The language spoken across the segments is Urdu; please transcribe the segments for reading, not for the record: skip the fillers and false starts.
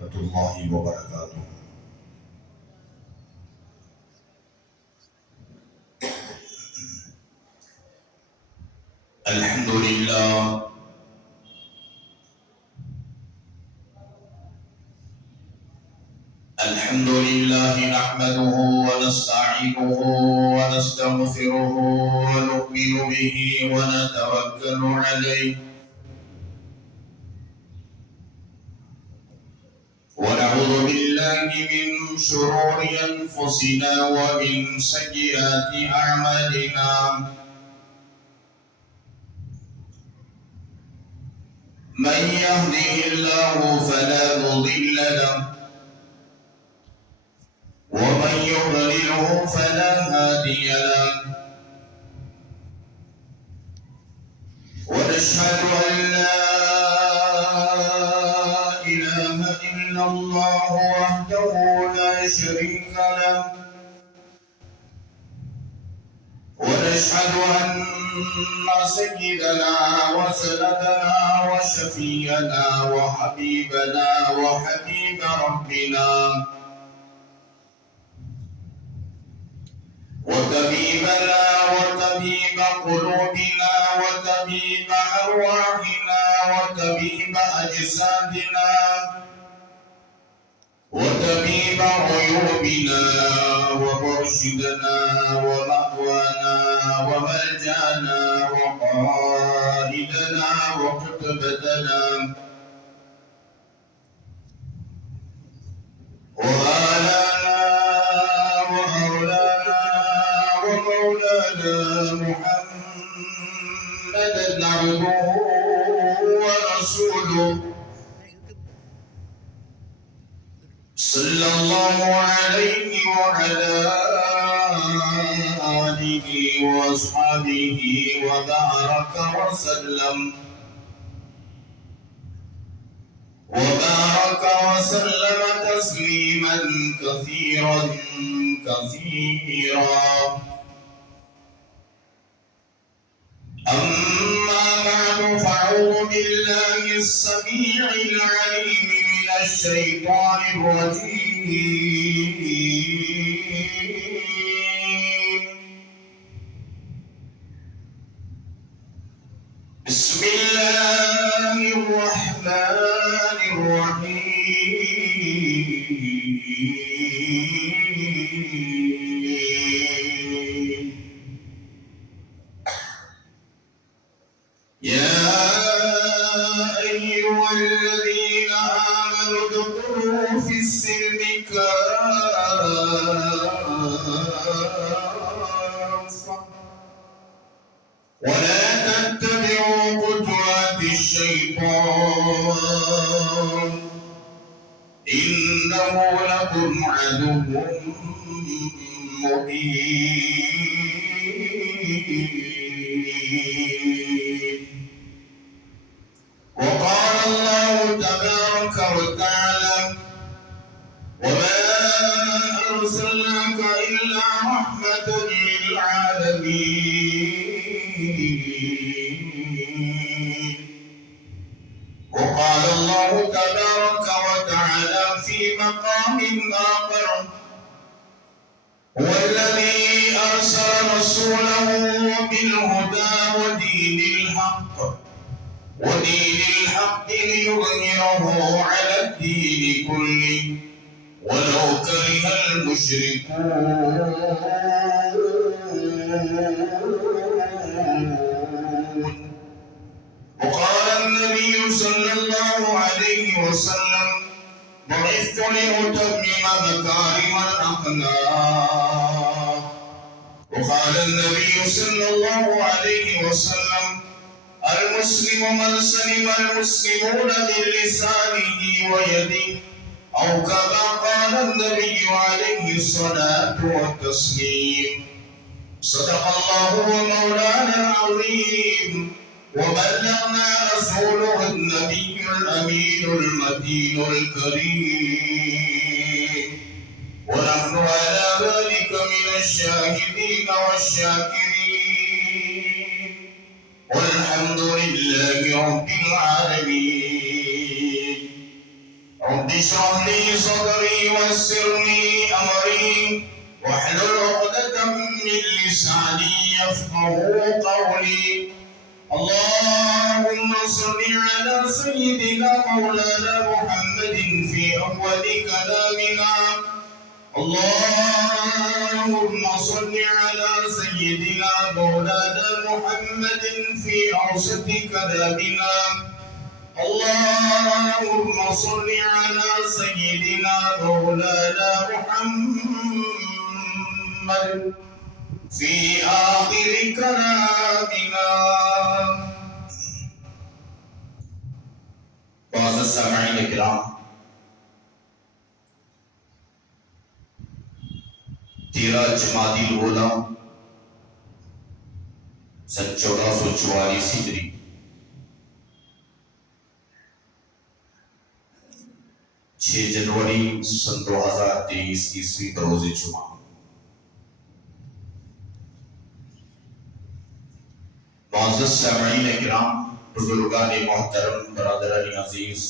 ورحمة الله وبركاته. الحمد لله الحمد لله نحمده ونستعينه ونستغفره ونؤمن به ونتوكل عليه ونعوذ بالله من شرور أنفسنا ومن سيئات أعمالنا من يهده الله فلا مضل له ومن يضلله فلا هادي له ونشهد أن لا إله إلا الله وحده لا شريك له ونشهد أن سيدنا وسندنا وشفينا وحبيبنا وحبيب ربنا وطبيبنا وطبيب قلوبنا وطبيب أرواحنا وطبيب أجسادنا وطبيب عيوبنا ومرشدنا ومأوانا وملجأنا وقائدنا وقطبتنا وآلانا وأولانا ومولانا محمدا عبده ورسوله صلى الله عليه وعلى آله وأصحابه وبارك وسلم تسليما كثيرا أما بعد فأعوذ بالله السميع العليم من الشيطان الرجيم بسم الله الرحمن الرحيم يا أيها الذين آمنوا ادخلوا في السلم كافة ولا تتبعوا خطوات الشيطان إنه لكم عدو مبين. وقال الله تبارك وتعالى وما أرسلناك إلا رحمة للعالمين. وقال الله تبارك وتعالى في مقام آخر هو الذي أرسل رسوله بالهدى ودين الحق ليظهره على الدين كله ولو كره المشركون. وقال النبي صلى الله عليه وسلم بعثت لأتمم مكارم الأخلاق. وقال النبي صلى الله عليه وسلم المسلم من سلم المسلمون من لسانه ويده أو كما قال النبي عليه الصلاة والتسليم. صدق الله ومولانا العظيم وبلغنا رسوله النبي الأمين المتين الكريم ونحن على ذلك من الشاهدين والشاكرين والحمد لله رب العالمين. رب رب اشرح لي صدري ويسر لي أمري واحلل عقدة من لساني يفقهوا قولي. اللهم صل على سيدنا مولانا محمد في أول كلامنا. اللهم صل على سيدنا مولانا محمد في أوسط كلامنا. اللهم صل على سيدنا مولانا محمد في آخر كلامنا. معزز سامعین کرام، 13 جمادی الاولیٰ سن 1444 ہجری، 6 جنوری سن 2023 عیسوی بروز جمعہ، معزز سامعین کرام، بزرگان محترم، برادران عزیز،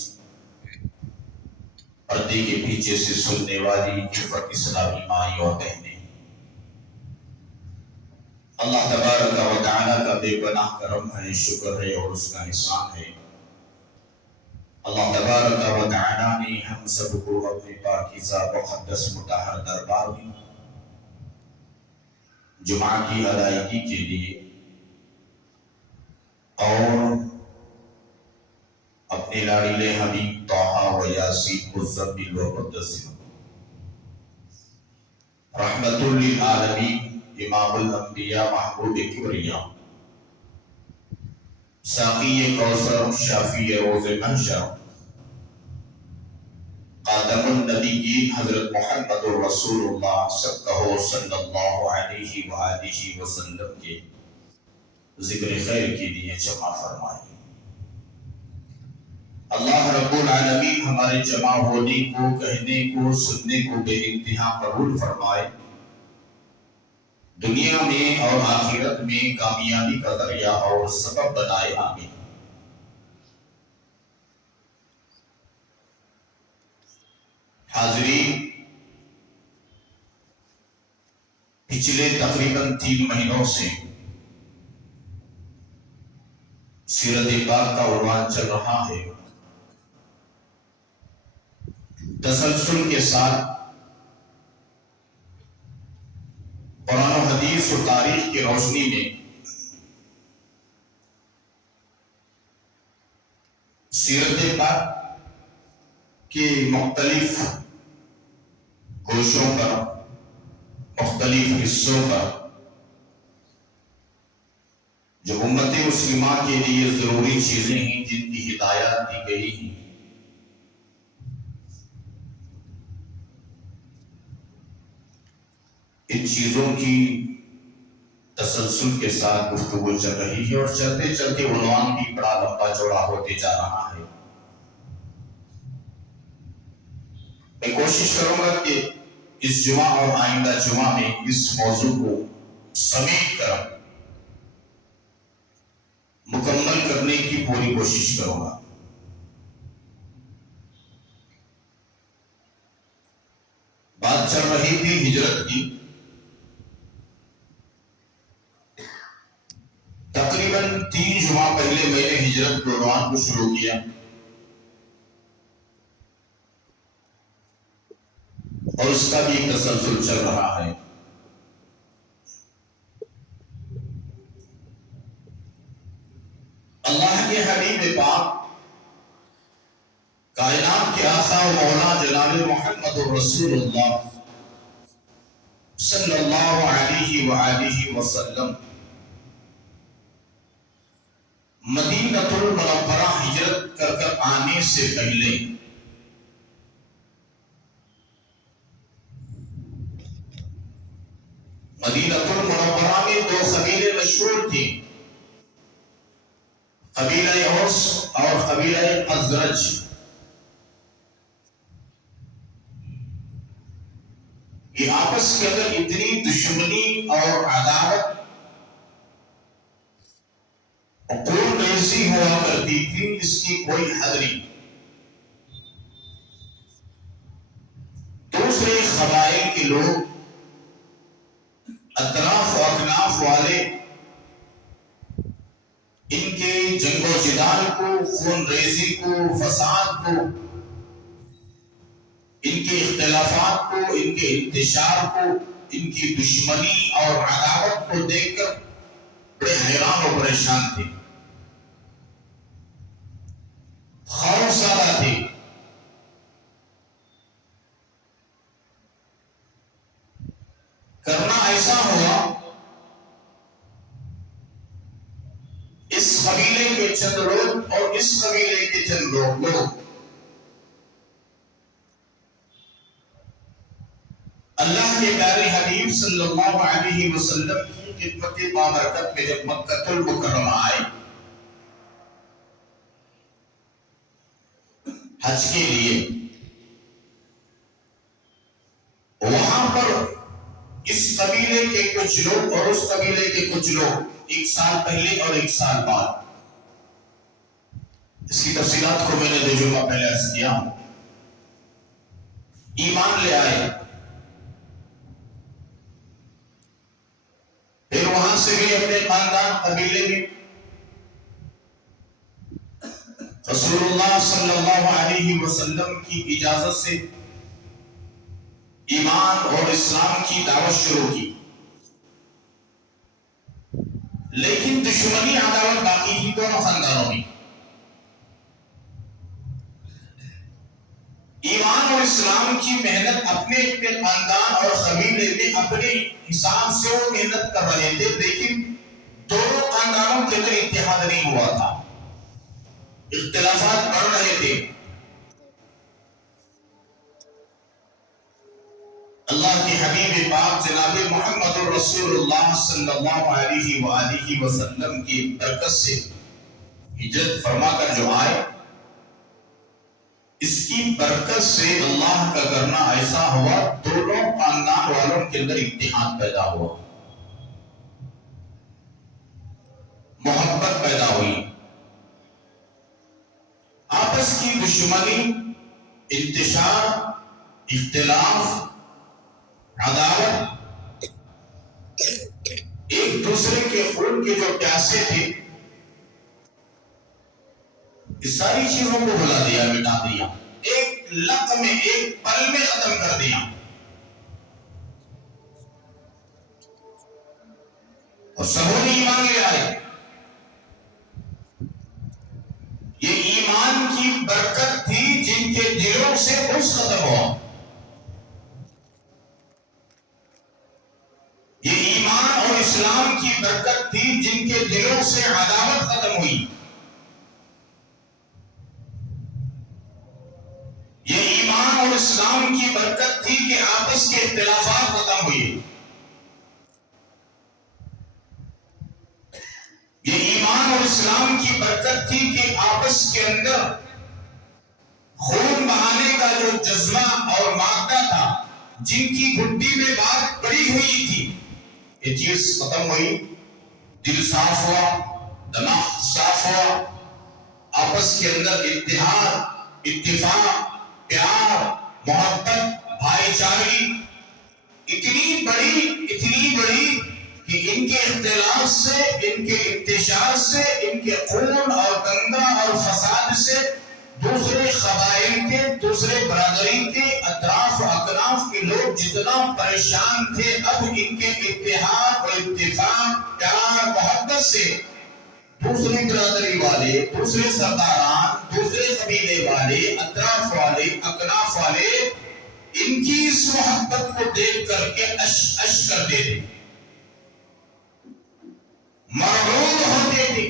پردے کے پیچھے سے سننے والی عفت اسلامی مائی اور بہنیں، اللہ تبارک و تعالیٰ کا بے پناہ کرم ہے، شکر ہے اور اس کا احسان ہے۔ اللہ تبارک و تعالیٰ نے ہم سب کو اپنے پاکیزہ مقدس مطہر دربار میں جمعہ کی ادائیگی کے لیے اور اپنے لاڈلے حبیب طٰہٰ و یاسین مزمل و مدثر، رحمت للعالمین، امام الانبیاء، محبوب کبریا، ساقی کوثر، شافی روز محشر، خاتم النبیین حضرت محمد رسول اللہ صلی اللہ علیہ وآلہ وسلم کے ذکر خیر کے لیے جمع فرمائیں۔ اللہ رب العالمین ہمارے جمع ہونے کو، کہنے کو، سننے کو بے انتہا قبول فرمائے، دنیا میں اور آخرت میں کامیابی کا ذریعہ اور سبب بنائے، آمین۔ حاضرین، پچھلے تقریباً 3 مہینوں سے سیرت پاک کا عنوان چل رہا ہے۔ تسلسل کے ساتھ قرآن و حدیث و تاریخ کی روشنی میں سیرت پاک کے مختلف گوشوں پر، مختلف حصوں پر جو امت مسلمہ کے لیے ضروری چیزیں ہیں، جن کی ہدایات دی گئی ہیں، ان چیزوں کی تسلسل کے ساتھ گفتگو چل رہی ہے، اور چلتے چلتے عنوان بھی بڑا لمبا چوڑا ہوتے جا رہا ہے۔ میں کوشش کروں گا کہ اس جمعہ اور آئندہ جمعہ میں اس موضوع کو سمیٹ کر مکمل کرنے کی پوری کوشش کروں گا۔ بات چل رہی تھی ہجرت کی۔ تقریباً 3 جمعہ پہلے میں نے ہجرت کے عنوان کو شروع کیا، اور اس کا بھی ایک تسلسل چل رہا ہے۔ اللہ کے حبیب پاک، کائنات کے آقا و مولا جناب محمد رسول اللہ صلی اللہ علیہ وآلہ وسلم مدینہ المنورہ ہجرت کر آنے سے پہلے مدینہ المنورہ میں 2 قبیلے مشہور تھے، قبیلہ اوس اور قبیلہ خزرج۔ یہ آپس کے اندر اتنی دشمنی اور عداوت خون ایسی ہوا کرتی تھی، اس کی کوئی حد نہیں۔ دوسرے قبائل کے لوگ اطراف و اکناف والے ان کے جنگ و جدال کو، خون ریزی کو، فساد کو، ان کے اختلافات کو، ان کے انتشار کو، ان کی دشمنی اور عداوت کو دیکھ کر بڑے حیران و پریشان تھے، خوف زدہ تھے۔ کرنا ایسا ہوا، اس قبیلے کے چند لوگ اور اس قبیلے کے چند لوگ اللہ کے پیارے حبیب صلی اللہ علیہ وسلم کی خدمت بابرکت میں جب مکہ المکرمہ آئے حج کے لیے، وہاں پر اس قبیلے کے کچھ لوگ اور اس قبیلے کے کچھ لوگ ایک سال پہلے اور ایک سال بعد، اس کی تفصیلات کو میں نے 2 جمعہ پہلے عرض کیا ہوں، ایمان لے آئے، پھر وہاں سے بھی اپنے خاندان قبیلے میں رسول اللہ صلی اللہ علیہ وسلم کی اجازت سے ایمان اور اسلام کی دعوت شروع کی، لیکن دشمنی عداوت باقی تھی دونوں خاندانوں میں۔ ایمان اور اسلام کی محنت اپنے خاندان اور قبیلے میں اپنے حساب سے وہ محنت کر رہے تھے، لیکن دونوں خاندانوں کے اندر اتحاد نہیں ہوا تھا، اختلافات بڑھ رہے تھے۔ اللہ کے حبیب پاک جناب محمد رسول اللہ صلی اللہ علیہ وآلہ وسلم کی برکت سے ہجرت فرما کر جو آئے، اس کی برکت سے اللہ کا کرنا ایسا ہوا، دونوں خاندان والوں کے اندر اتحاد پیدا ہوا، محبت پیدا ہوئی، آپس کی دشمنی، انتشار، اختلاف، عداوت، ایک دوسرے کے خون کے جو پیاسے تھے، اس ساری چیزوں کو بھلا دیا، مٹا دیا، ایک لمح میں، ایک پل میں ختم کر دیا۔ اور سبوں نے ایمان لے آئے۔ یہ ایمان کی برکت تھی جن کے دلوں سے بغض ختم ہوا، یہ ایمان اور اسلام کی برکت تھی جن کے دلوں سے عداوت ختم ہوئی، یہ ایمان اور اسلام کی برکت تھی کہ آپس کے اختلافات ختم ہوئے، یہ ایمان اور اسلام کی برکت تھی کہ آپس کے اندر خون بہانے کا جو جذبہ اور مادہ تھا، جن کی گھٹی میں بات پڑی ہوئی تھی، یہ چیز ختم ہوئی، دل صاف ہوا، دماغ صاف ہوا، آپس کے اندر اتحاد، اتفاق، پیار، محبت، بھائی چارگی اتنی بڑی کہ ان کے اختلاف سے، ان کے انتشار سے، ان کے خون اور دنگا اور فساد سے دوسرے قبائل کے، دوسرے برادری کے، اطراف و اکناف کے لوگ جتنا پریشان تھے، اب ان کے اتحاد اور اتفاق، پیار، محبت سے دوسری برادری والے، دوسرے سرداران، دوسرے قبیلے والے، اطراف والے، اکناف والے ان کی اس محبت کو دیکھ کر کے اش کرتے تھے، مرعوب ہوتے تھے۔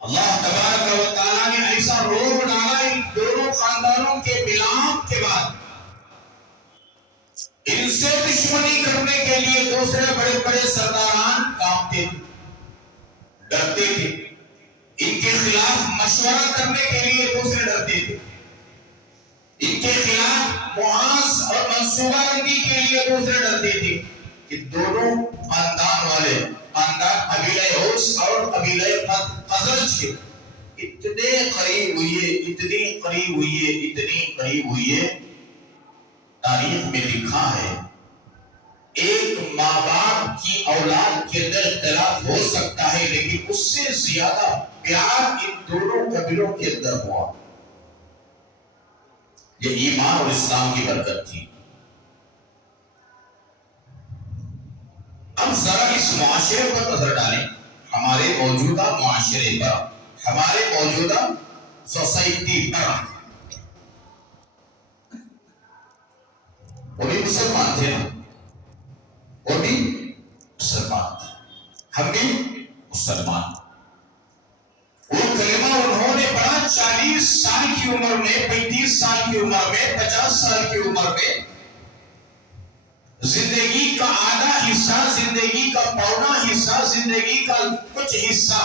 اللہ تبارک و تعالیٰ نے ایسا روب ڈالا ان دونوں خاندانوں کے ملاپ کے بعد، ان سے دشمنی کرنے کے لیے دوسرے بڑے بڑے سرداران کانپتے تھے، ڈرتے تھے، ان کے خلاف مشورہ کرنے کے لیے دوسرے ڈرتے تھے، ان کے خلاف محاذ اور منصوبہ بندی کے لیے دوسرے ڈرتے تھے، کہ دونوں خاندان والے، خاندان قبیلہ اوس اور قبیلہ خزرج کے اتنے قریب ہوئے تاریخ میں لکھا ہے ایک ماں باپ کی اولاد کے اندر اختلاف ہو سکتا ہے لیکن اس سے زیادہ پیار ان دونوں قبیلوں کے اندر ہوا. یہ ایمان اور اسلام کی برکت تھی. اب ذرا اس معاشرے پر نظر ڈالیں، ہمارے موجودہ معاشرے پر، ہمارے موجودہ سوسائٹی پر. وہ بھی مسلمان تھے نا، وہ بھی مسلمان تھے، ہم بھی مسلمان. وہ کلمہ انہوں نے پڑھا 40 سال کی عمر میں، 35 سال کی عمر میں، 50 سال کی عمر میں. زندگی کا آدھا حصہ، زندگی کا پونا حصہ، زندگی کا کچھ حصہ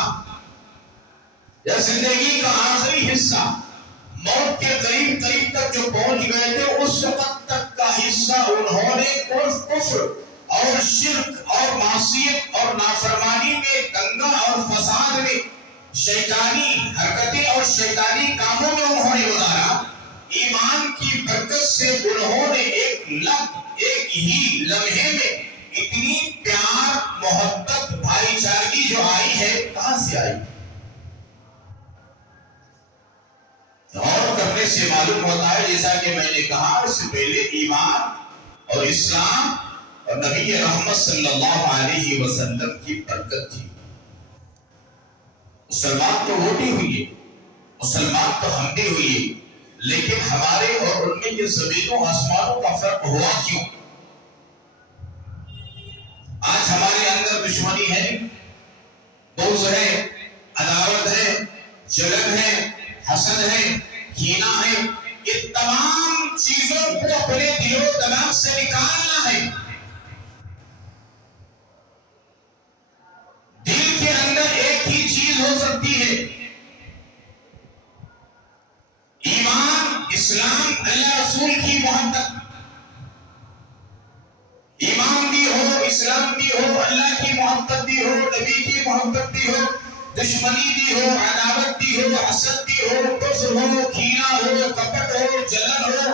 یا زندگی کا آخری حصہ موت کے قریب تک جو پہنچ گئے تھے، اس وقت تک کا حصہ انہوں نے کفر اور شرک اور معصیت اور نافرمانی میں، دنگا اور فساد میں، شیطانی حرکتیں اور شیطانی کاموں میں انہوں نے گزارا. ایمان کی برکت سے انہوں نے ایک ہی لمحے میں اتنی پیار، محبت، بھائی چارگی جو آئی ہے، کہاں سے آئی؟ غور کرنے سے معلوم ہوتا ہے، جیسا کہ میں نے کہا اس سے پہلے، ایمان اور اسلام اور نبی رحمت صلی اللہ علیہ وسلم کی برکت تھی. مسلمان تو وہ بھی ہوئی ہے، مسلمان تو ہم بھی ہوئی ہے، لیکن ہمارے اور ان میں یہ زمینوں آسمانوں کا فرق ہوا کیوں؟ آج ہمارے اندر دشمنی ہے، بغض ہے، عداوت ہے، جلن ہے، حسد ہے، کینہ ہے. یہ تمام چیزوں کو اپنے دل و دماغ سے نکالنا ہے. دل کے اندر ایک ہی چیز ہو سکتی ہے، ایمان، اسلام، اللہ رسول کی محبت. ایمان بھی ہو، اسلام بھی ہو، اللہ کی محبت بھی ہو، نبی کی محبت بھی ہو، دشمنی بھی ہو، عداوت بھی ہو، حسد بھی ہو، بغض ہو، کینہ ہو، کپٹ ہو، جلن ہو،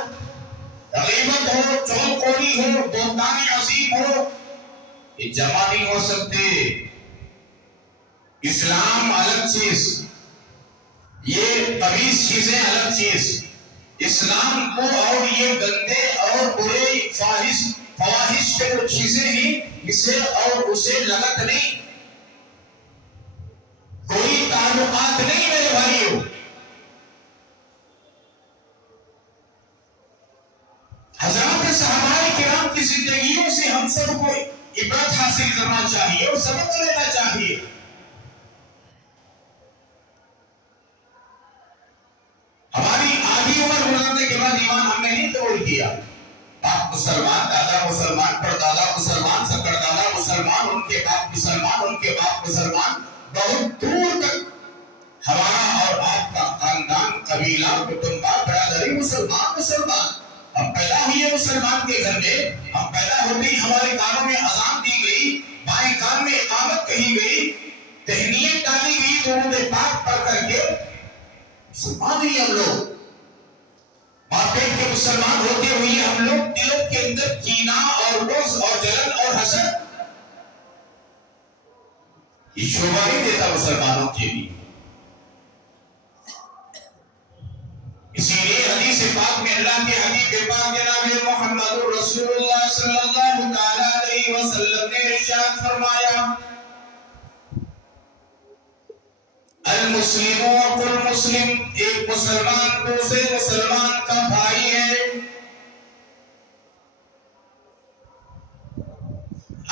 غیبت ہو، چغل خوری ہو، بہتان عظیم ہو، یہ جمع نہیں ہو سکتے. اسلام الگ چیز، یہ قبیح چیزیں الگ چیز. اسلام کو اور یہ گندے اور برے فواحش کے جو چیزیں ہیں، اسے اور اسے لگت نہیں، کوئی تعلقات نہیں میرے بھائیوں. حضرات صحابہ کرام کی زندگیوں سے ہم سب کو عبرت حاصل کرنا چاہیے اور سبق لینا چاہیے. ہماری آدھی عمر گزرنے کے بعد ایمان ہم نے نہیں قبول کیا. باپ مسلمان، دادا مسلمان، پردادا مسلمان، سکردادا مسلمان، ان کے باپ مسلمان، ان کے باپ مسلمان، بہت دور تک ہمارا اور آپ کا خاندان، قبیلہ، کٹنبہ، برادری مسلمان. ہم پیدا ہوئے مسلمان کے گھر میں، ہم پیدا ہوتے ہی ہمارے کانوں میں اذان دی گئی، بائیں کان میں اقامت کہی گئی، تہنیت ڈالی گئی، درود پاک پڑھ کر کے مسلمان ہی ہم لوگ. ماں پیٹ کے مسلمان ہوتے ہوئے ہم لوگ دلوں کے اندر کینہ اور بغض اور جلن اور حسد یہ شعبہ نہیں دیتا مسلمانوں کے لیے. اسی لیے حدیث پاک میں اللہ کے حبیب پاک جناب محمد رسول اللہ صلی اللہ تعالی علیہ وسلم نے ارشاد فرمایا، المسلم اخو المسلم، ایک مسلمان دوسرے مسلمان کا بھائی ہے.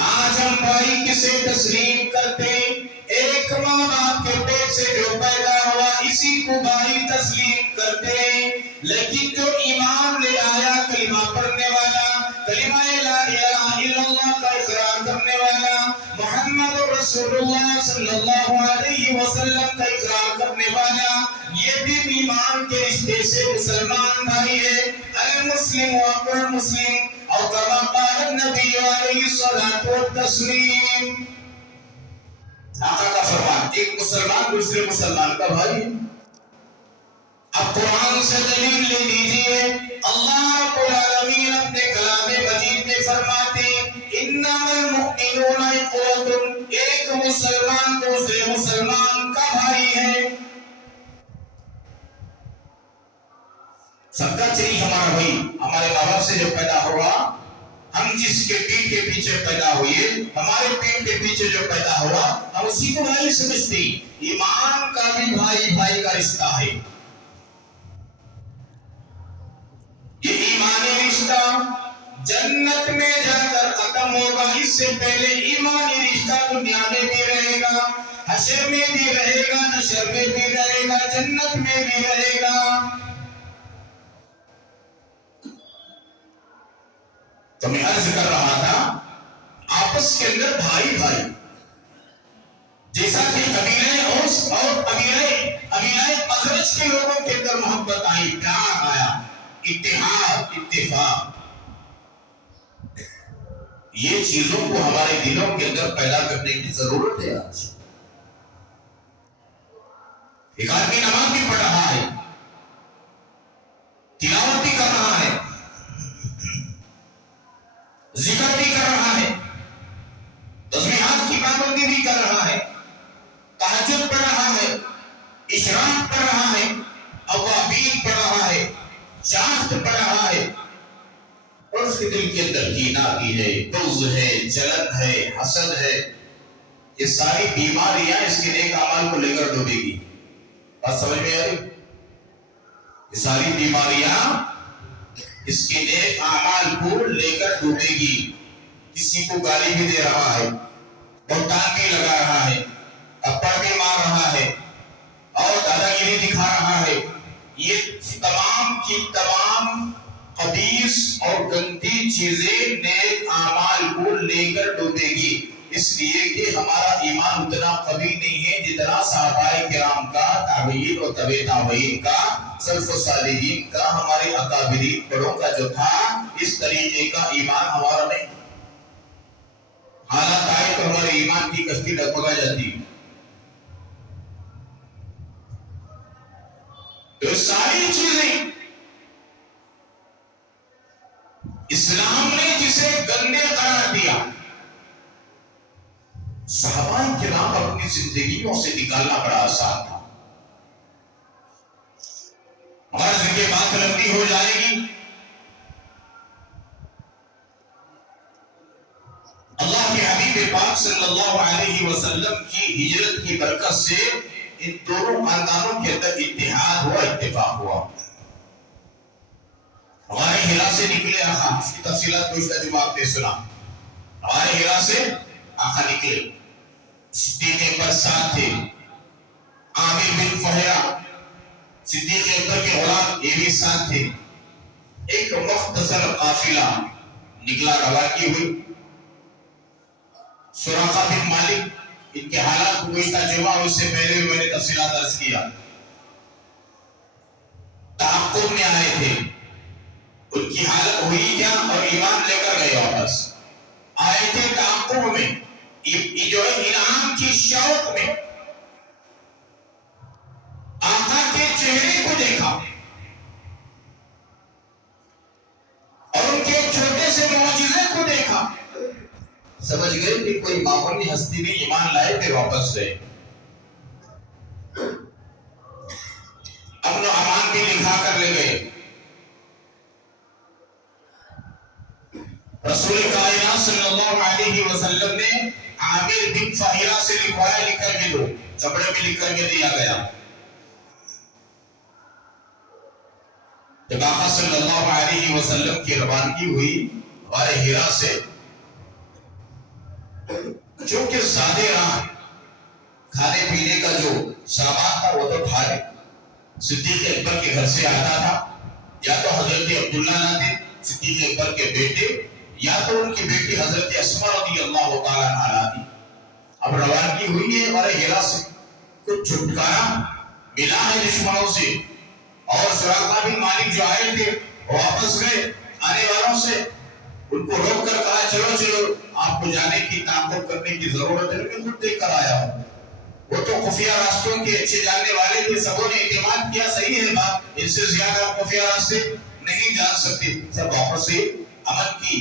آج ہم بھائی کسے تسلیم کرتے؟ ایک ماں باپ کے پیٹ سے جو پیدا ہوا اسی کو بھائی تسلیم کرتے. لیکن جو ایمان لے آیا، کلمہ پڑھنے والا، کلمہ لا الہ الا اللہ کا اقرار کرنے والا، محمد رسول اللہ صلی اللہ علیہ وسلم کا اقرار کرنے والا، یہ بھی ایمان کے رشتے سے مسلمان بھائی ہے. المسلم اخو المسلم، اور کما قال النبی علیہ الصلوۃ والتسلیم، آقا کا فرمان، ایک مسلمان دوسرے مسلمان کا بھائی ہے. اب قرآن سے دلیل لے لیجئے. اللہ رب العالمین اپنے سب کا چلی ہمارا بھائی ہمارے ماں باپ سے جب پیدا ہوا، ہم جس کے پیٹ کے پیچھے پیدا ہوئے، ہمارے پیٹ کے پیچھے جو پیدا ہوا، ہم اسی کو بھائی سمجھتے ہیں۔ ایمان کا بھی بھائی بھائی کا رشتہ ہے۔ یہ ایمانی رشتہ جنت میں جا کر ختم ہوگا، اس سے پہلے ایمانی رشتہ دنیا میں بھی رہے گا، حشر میں بھی رہے گا، نشر میں بھی رہے گا، جنت میں بھی رہے گا۔ تو میں عرض کر رہا تھا آپس کے اندر بھائی بھائی، جیسا کہ قبیلہ اوس اور قبیلہ خزرج کے لوگوں کے اندر محبت آئی، پیار آیا، اتحاد اتفاق، یہ چیزوں کو ہمارے دلوں کے اندر پیدا کرنے کی ضرورت ہے۔ آج ایک آدمی نماز بھی پڑھ رہا ہے، تلاوت بھی کر رہا ہے، ذکر بھی کر رہا ہے، تسبیحات کی پابندی بھی کر رہا ہے، تہجد پڑھ رہا ہے، اشراق پڑھ رہا ہے، اوابین پڑھ رہا ہے، شاخت پڑھ رہا ہے، اور اس کے دل کے اندر کینہ بھی ہے، بغض ہے، جلن ہے، حسد ہے، یہ ساری بیماریاں اس کے نیک اعمال کو لے کر ڈوبے گی۔ بات سمجھ میں آ رہی؟ یہ ساری بیماریاں اس کے نیک اعمال کو لے کر ڈوبے گی۔ کسی کو گالی بھی دے رہا ہے، بہتان بھی لگا رہا ہے، تھپڑ بھی مار رہا ہے، اور دادا گیری دکھا رہا ہے، یہ تمام کی تمام خبیث اور گندی چیزیں نیک اعمال کو لے کر ڈوبے گی، اس لیے کہ ہمارا ایمان اتنا قوی نہیں ہے جتنا صحابہ کرام کا، تابعین اور تبع تابعین کا، سلف و صالحین کا، ہمارے اکابرین بڑوں کا جو تھا، اس طریقے کا ایمان ہمارا نہیں۔ حالات آئے تو ہمارے ایمان کی کشتی ڈگمگا جاتی۔ تو ساری چیزیں اسلام نے جسے گندے قرار دیا، صحابہ کرام اپنی زندگیوں سے نکالنا بڑا آسان تھا۔ غرض یہ بات لمبی ہو جائے گی۔ اللہ کے حبیب پاک صلی اللہ علیہ وسلم کی ہجرت کی برکت سے ان دونوں خاندانوں کے اندر اتحاد ہوا، اتفاق ہوا۔ غار ہرا سے نکلے آقا، اس کی تفصیلات گزشتہ جمعہ آپ نے سنا۔ غار ہرا سے آقا نکلے، صدیق اکبر ساتھ تھے، عامر بن فہرہ صدیق اکبر کے غلام یہ بھی ساتھ تھے۔ ایک مختصر قافلہ نکلا، روانگی ہوئی۔ سراقہ بن مالک، ان کے حالات گزشتہ جمعہ اس سے پہلے بھی میں نے تفصیلات عرض کیا، تعاقب میں آئے تھے، ان کی حالت ہوئی کیا اور ایمان لے کر گئے واپس۔ آئے تھے تعاقب میں، جو انعام کی شوق میں، آقا کے چہرے کو دیکھا اور ان کے چھوٹے سے معجزے کو دیکھا، سمجھ گئے کہ کوئی معمولی ہستی نہیں، ایمان لائے پھر واپس گئے۔ امن و امان بھی لکھا کر لے گئے۔ رسول کائنات صلی اللہ علیہ وسلم نے عامر بن فہرہ سے لکھوایا، لکھ کر کے دو، چپڑے میں لکھ کر کے دیا گیا۔ جب آقا صلی اللہ علیہ وسلم کی روانگی ہوئی غار ہرا سے، چونکہ سادے راہ، کھانے پینے کا جو سامان تھا وہ تو بھارے، صدیق اکبر کے گھر سے آتا تھا، یا تو حضرت عبداللہ نادر صدیق اکبر کے بیٹے، یا تو ان کی بیٹی حضرت اسماء رضی اللہ تعالیٰ عنہا تھی۔ اب روانگی ہوئی ہے غار ہرا سے، کچھ چھٹکارا ملا ہے دشمنوں سے، اور سراقہ بن مالک جو آئے تھے واپس گئے، آنے والوں سے ان کو روک کر کہا چلو چلو آپ کو جانے کی تعاقب کرنے کی ضرورت ہے، لیکن خود دیکھ کر آیا ہوں۔ وہ تو خفیہ راستوں کے اچھے جاننے والے تھے، سبوں نے اعتماد کیا، صحیح ہے بات، ان سے زیادہ خفیہ راستے نہیں جان سکتے۔ سب واپس سے امن کی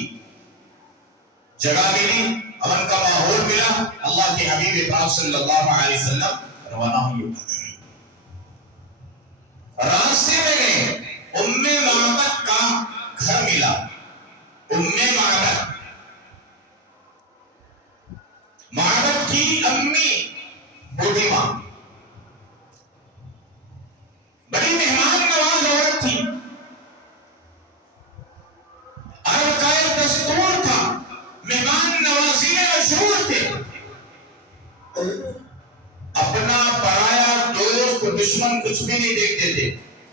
جگہ ملی، امن کا ماحول ملا، اللہ کے حبیب پاک صلی اللہ علیہ وسلم روانہ ہوئے۔ راستے میں گئے، ام معبد کا گھر ملا. ام معبد، معبد کی امی بوڑھی ماں، بڑی مہمان نواز عورت تھی. عرب کا ایک دستور تھا، مہمان نوازی میں مشہور تھے. اپنا پرایا دوست دشمن کچھ بھی نہیں دیکھتے تھے.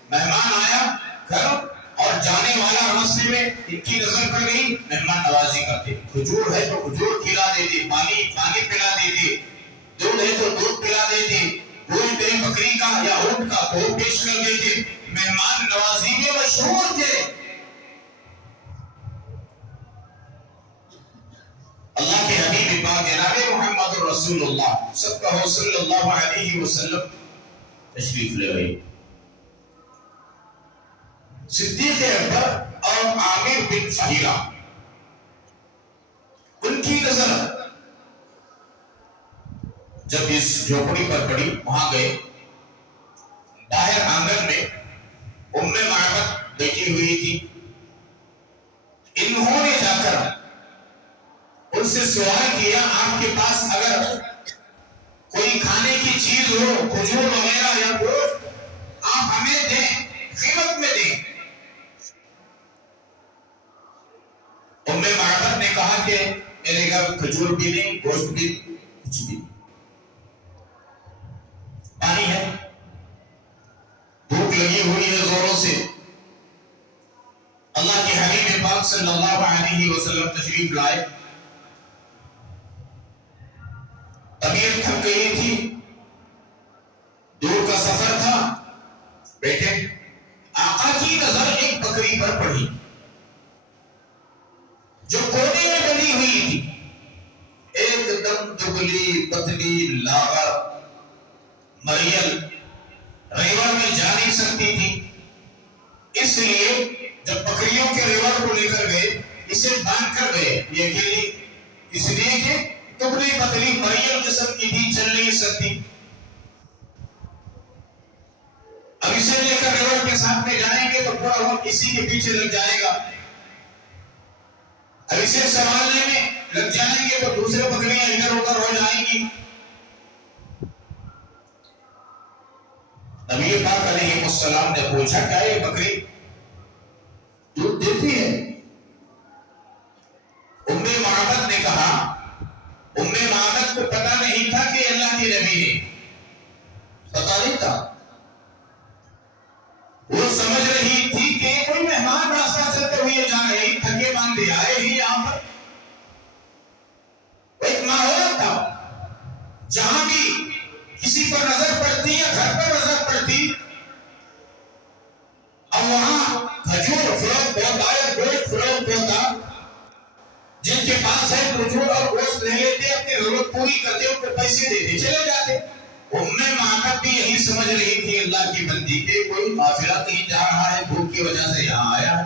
مہمان آیا گھر اور جانے والا راستے میں ان کی نظر پڑ گئی، مہمان نوازی کرتے. کھجور ہے تو کھجور کھلا دیتے، پانی پلا دیتے، دودھ ہے تو دودھ پلا دیتے، گوشت ہے بکری کا یا اونٹ کا تو پیش کر دیتے. مہمان نوازی میں مشہور تھے. اللہ کے حبیب پاک جناب محمد رسول اللہ سب کہو صلی اللہ علیہ وسلم تشریف لے گئے. صدیق اکبر اور عامر بن فہیرہ، ان کی نظر جب اس جھوپڑی پر پڑی، وہاں گئے. باہر آنگن میں ام معبد بیٹھی ہوئی تھی. انہوں نے جا کر ان سے سوال کیا، آپ کے پاس اگر کوئی کھانے کی چیز ہو، کھجور وغیرہ یا گوشت، آپ ہمیں دیں، قیمت میں دیں. ام معبد نے کہا کہ میرے گھر کھجور بھی نہیں، گوشت بھی نہیں، کچھ بھی نہیں. پانی ہے، بھوک لگی ہوئی ہے زوروں سے. اللہ کے حبیب پاک صلی اللہ علیہ وسلم تشریف لائے. طبیعت تھک گئی تھی، دور کا سفر تھا. بیٹھے، آقا کی نظر ایک بکری پر پڑی جو کونے میں بنی ہوئی تھی. ایک دم دبلی پتلی لاغر مریل، ریوڑ میں جا نہیں سکتی تھی. اس لیے جب بکریوں کے ریوڑ کو لے کر گئے، اسے باندھ کر گئے. یہ اکیلی اس لیے کہ دبلی پتلی مریل قسم کی تھی، چل نہیں سکتی. اب اسے لے کر ریوڑ کے ساتھ میں جائیں گے تو پورا وقت اسی کے پیچھے لگ جائے گا. اب اسے سنبھالنے میں لگ جائیں گے تو دوسرے بکریاں ادھر ادھر ہو جائیں گی. نبی پاک علیہ السلام نے پوچھا، کیا یہ بکری دودھ دیتی ہے؟ ام معبد نے کہا، ام معبد کو پتا نہیں تھا کہ اللہ کے نبی نے، پتا نہیں تھا. وہ سمجھ رہی تھی کہ کوئی مہمان راستہ چلتے ہوئے جا رہے، تھکے باندھے آئے ہی یہاں پر. ایک ماحول تھا جہاں بھی کسی پر نظر پڑتی یا گھر پر نظر پڑتی، اب وہاں کھجور فروخت ہوتا یا گوشت فروخت ہوتا. جن کے پاس ہے کھجور اور گوشت لے لیتے، اپنی ضرورت پوری کرتے، ان کو پیسے دیتے چلے جاتے. ام معبد بھی یہی سمجھ رہی تھی اللہ کی بندی کے کوئی قافلہ کہیں جا رہا ہے، بھوک کی وجہ سے یہاں آیا ہے.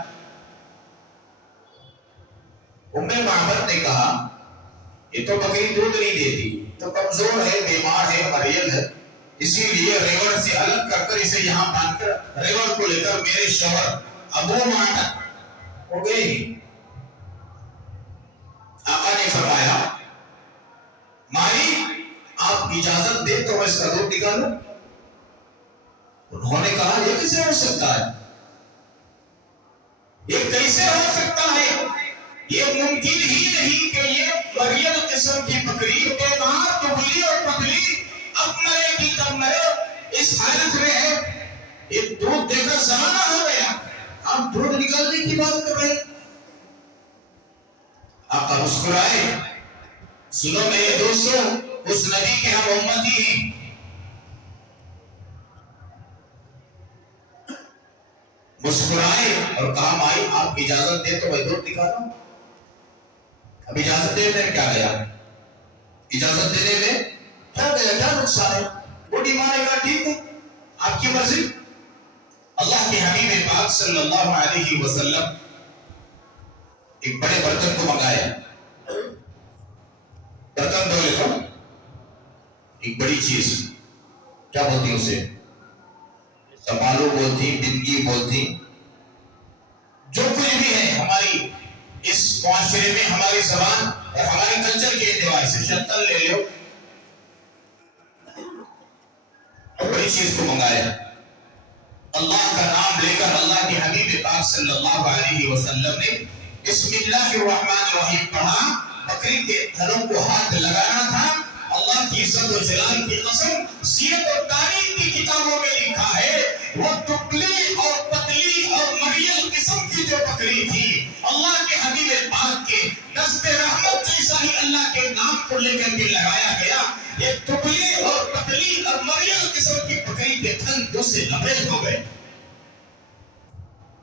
ام معبد نے کہا، یہ تو بکری دودھ نہیں دیتی، تو کمزور ہے، بیمار ہے، مریل ہے، اسی لیے ریوڑ سے الگ کر کر اسے یہاں باندھ کر ریوڑ کو لے کر میرے شوہر ابو معبد ہو گئے ہی. آقا نے فرمایا، مائی آپ اجازت دیں تو میں اس کا دودھ نکالوں. انہوں نے کہا، یہ کیسے ہو سکتا ہے؟ یہ کیسے ہو سکتا ہے؟ یہ ممکن ہی نہیں کہ یہ مریل قسم کی بکری بیمار دبلی اور پتلی اب مرے گی تب مرے اس حالت میں ہے. یہ دودھ دے کر زمانہ ہو گیا، آپ دودھ نکالنے کی بات کر رہے. آقا مسکرائے، سنو میرے دوستوں، اس نبی کے ہم امتی ہیں. مسکرائے اور کہا، مائی آپ اجازت دے تو میں دودھ نکالوں. اب اجازت دینے میں کیا گیا؟ اجازت دینے میں کیا گیا؟ کیا نقصان ہے؟ بوڑھی ماں نے کہا، ٹھیک ہے، آپ کی مرضی. اللہ کے حبیب پاک صلی اللہ علیہ وسلم ایک بڑے برتن کو منگایا. برتن دو لے تو ایک بڑی چیز، کیا بولتی اسے؟ سپالو بولتی، بنگی بولتی، ہماری اس معاشرے میں ہماری زبان اور ہمارے کلچر کے اعتبار سے شتل لے لو، بڑی چیز کو منگایا، اللہ کا نام لے کر اللہ کے حبیب پاک صلی اللہ علیہ وسلم نے بسم اللہ الرحمن الرحیم پڑھا، بکری کے تھنوں کو ہاتھ لگانا تھا۔ اللہ کی عزت و جلال کی قسم، سیرت اور تاریخ کی کتابوں میں لکھا ہے وہ دبلی اور پتلی اور مریل قسم کی جو بکری تھی، اللہ کے حبیب پاک کے دست رحمت جیسا ہی اللہ کے نام کو لے کر کے لگایا گیا۔ یہ دبلی اور پتلی اور مریل قسم کی بکری کے تھن دو سے لبریز ہو گئے،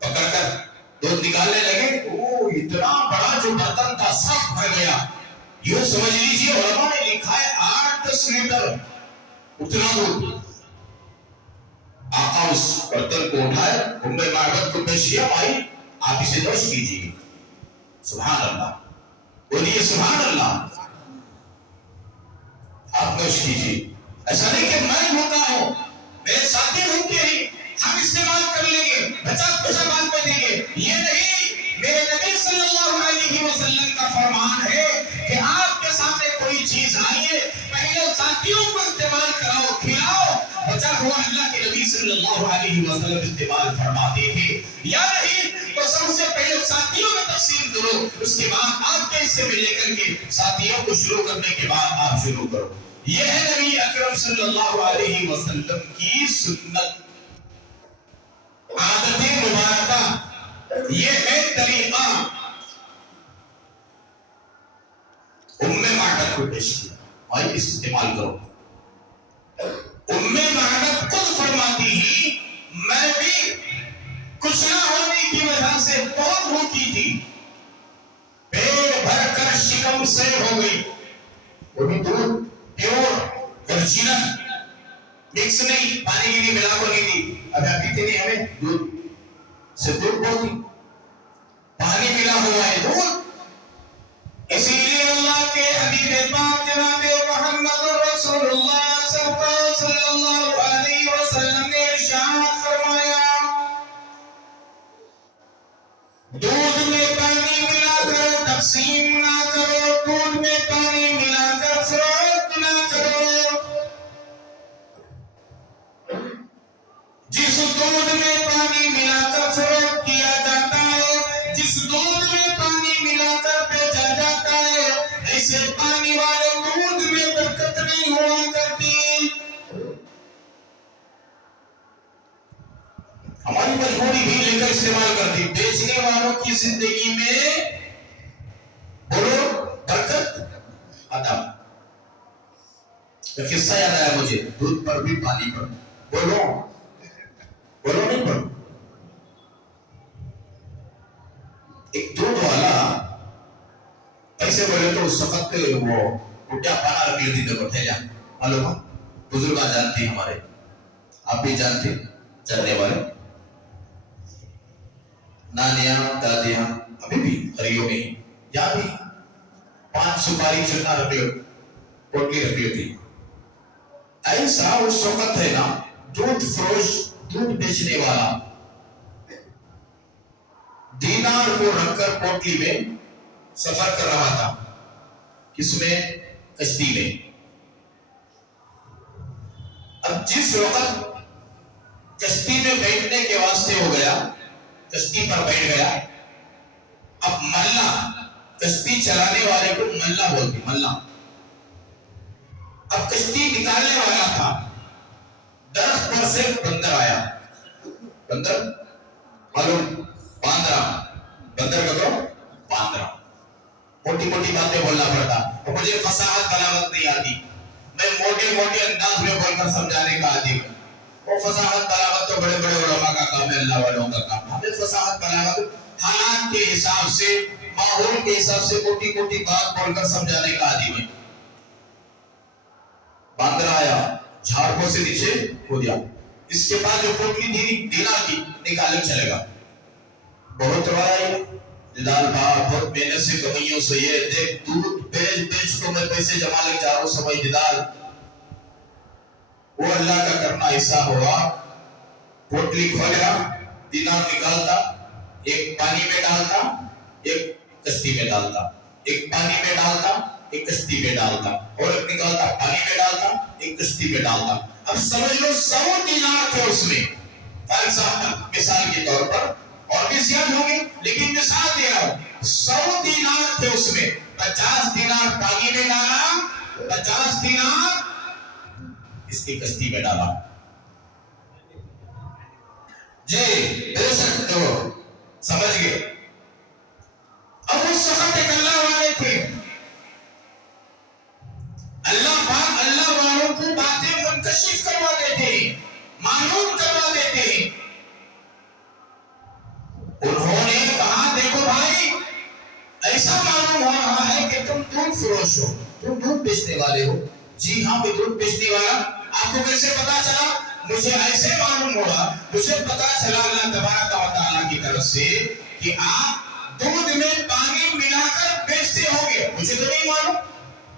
پکڑ کر دودھ نکالنے لگے، وہ اتنا بڑا جو برتن تھا سب بھر گیا۔ یوں سمجھ لیجیے علماء نے لکھا ہے 8-10 لیٹر اتنا دودھ۔ آقا اس برتن کو اٹھائے، ام معبد کو پیش کیا، بھائی آپ اسے نوش کیجیے۔ سبحان اللہ، بولیے سبحان اللہ، آپ نوش کیجیے۔ ایسا نہیں کہ میں بھوکا ہوں، میرے ساتھی بھوکے ہیں، ہم استعمال کر لیں گے، بچا بچا بات میں دیں گے، یہ نہیں۔ میرے نبی صلی اللہ علیہ وسلم کا فرمان ہے کہ آپ کے سامنے کوئی چیز آئی ہے، پہلے ساتھیوں کو استعمال کراؤ، کھلاؤ۔ بچا ہوا اللہ کے نبی صلی اللہ علیہ وسلم استعمال فرماتے تھے، یا نہیں تو سب سے پہلے ساتھیوں میں تقسیم کرو، اس کے بعد آپ کے حصے میں لے کر کے ساتھیوں کو شروع کرنے کے بعد آپ شروع کرو۔ یہ ہے نبی اکرم صلی اللہ علیہ وسلم کی سنت، عادت مبارکہ، یہ ہے طریقہ۔ ام معبد کو پیش کیا، بھائی اس استعمال کرو۔ ام معبد خود فرماتی ہی میں بھی کچھ نہ ہونے کی وجہ سے بہت بھوکی تھی، پیٹ بھر کر شکم سے ہو گئی۔ وہ بھی دودھ پیور ورجنل، مکس نہیں، پانی کی بھی ملا کو نہیں دی۔ اب آپ پیتے نہیں، ہمیں دودھ سے دودھ بہت ہی پانی ملا ہوا ہے دودھ۔ اسی لیے اللہ کے حبیب پاک جناب محمد رسول اللہ صلی اللہ علیہ وسلم نے ارشاد فرمایا دودھ میں پانی ملا کر تقسیم نہ کرو، دودھ میں پانی ملا کر فروخت نہ کرو۔ جس دودھ میں پانی ملا کر فروخت کیا جاتا ہے، جس دودھ میں پانی ملا کر بیچا جاتا ہے، ایسے پانی والے دودھ میں برکت نہیں ہوا کرتی۔ ہماری مجبوری بھی لے کر استعمال کرتی، بیچنے والوں کی زندگی میں بولو برکت عطا۔ قصہ یاد آیا مجھے، دودھ پر بھی پانی پر، بولو بولو نہیں پڑھو۔ ایک دودھ والا پیسے بولے تو اس وقت وہ کٹیا پانا رکھ لیتی تھے بٹھیلا، معلوم، بزرگ جانتے ہمارے، آپ بھی جانتے جاننے والے، نانیاں دادیاں ابھی بھی گھریوں میں یا بھی 5 سپاری چلنا رکھ لو، پوٹلی رکھ لیتی۔ ایسا اس وقت ہے نا، دودھ فروش، دودھ بیچنے والا دینار کو رکھ کر پوٹلی میں سفر کر رہا تھا، کس میں؟ کشتی میں۔ اب جس وقت کشتی میں بیٹھنے کے واسطے ہو گیا، کشتی پر بیٹھ گیا، اب ملا، کشتی چلانے والے کو ملا بولتے، ملا۔ اب کشتی نکالنے والا تھا، درخت پر سے بندر آیا، بندر معلوم، باندرا، بندر کا تو باندرا، موٹی موٹی باتیں بولنا پڑتا، اور مجھے فصاحت بلاغت نہیں آتی، میں موٹے موٹے انداز میں بول کر سمجھانے کا عادی ہوں۔ وہ فصاحت بلاغت تو بڑے بڑے علماء کا کام ہے، اللہ والوں کا کام۔ ہمیں فصاحت بلاغت حالات کے حساب سے، ماحول کے حساب سے موٹی موٹی بات بول کر سمجھانے کا عادی ہوں۔ باندر آیا، جھاڑ سے نیچے کھو دیا، اس کے بعد جو پوٹلی تھی دینار کی نکالنے چلے گا، بہت رائے جدال بہت محنت سے کمائیوں سے، یہ دیکھ دودھ بیچ تو میں پیسے جمع لگ جا رہا ہوں، سمجھ جدال۔ وہ اللہ کا کرنا ایسا ہوا، پوٹلی کھولیا، دینار نکالتا، ایک پانی میں ڈالتا، ایک کشتی میں ڈالتا، ایک پانی میں ڈالتا، ایک کشتی میں ڈالتا، اور ایک نکالتا پانی میں ڈالتا، ایک کشتی میں ڈالتا۔ اب سمجھ لو 100 دینار تھے اس میں، فار ایگزامپل مثال کے طور پر، اور بھی زیادہ ہوں گے لیکن مثال دے رہا ہوں، 100 دینار تھے اس میں، 50 دینار پانی میں ڈالا، 50 دینار اس کی کشتی میں ڈالا۔ جی بے سکتے ہو، سمجھ گئے؟ اب اس وقت ایک اللہ والے تھے، اللہ پاک اللہ والوں کو باتیں منکشف کروا دیتے ہیں، معلوم کروا دیتے ہیں۔ انہوں نے کہا دیکھو بھائی، ایسا معلوم ہو رہا ہے کہ تم دودھ فروش ہو، تم دودھ بیچنے والے ہو۔ جی ہاں میں دودھ بیچنے والا۔ آپ کو کیسے پتا چلا؟ مجھے ایسے معلوم ہوا، مجھے پتا چلا اللہ تبارک و تعالیٰ کی طرف سے کہ آپ دودھ میں پانی ملا کر بیچتے ہوں گے۔ مجھے تو نہیں معلوم،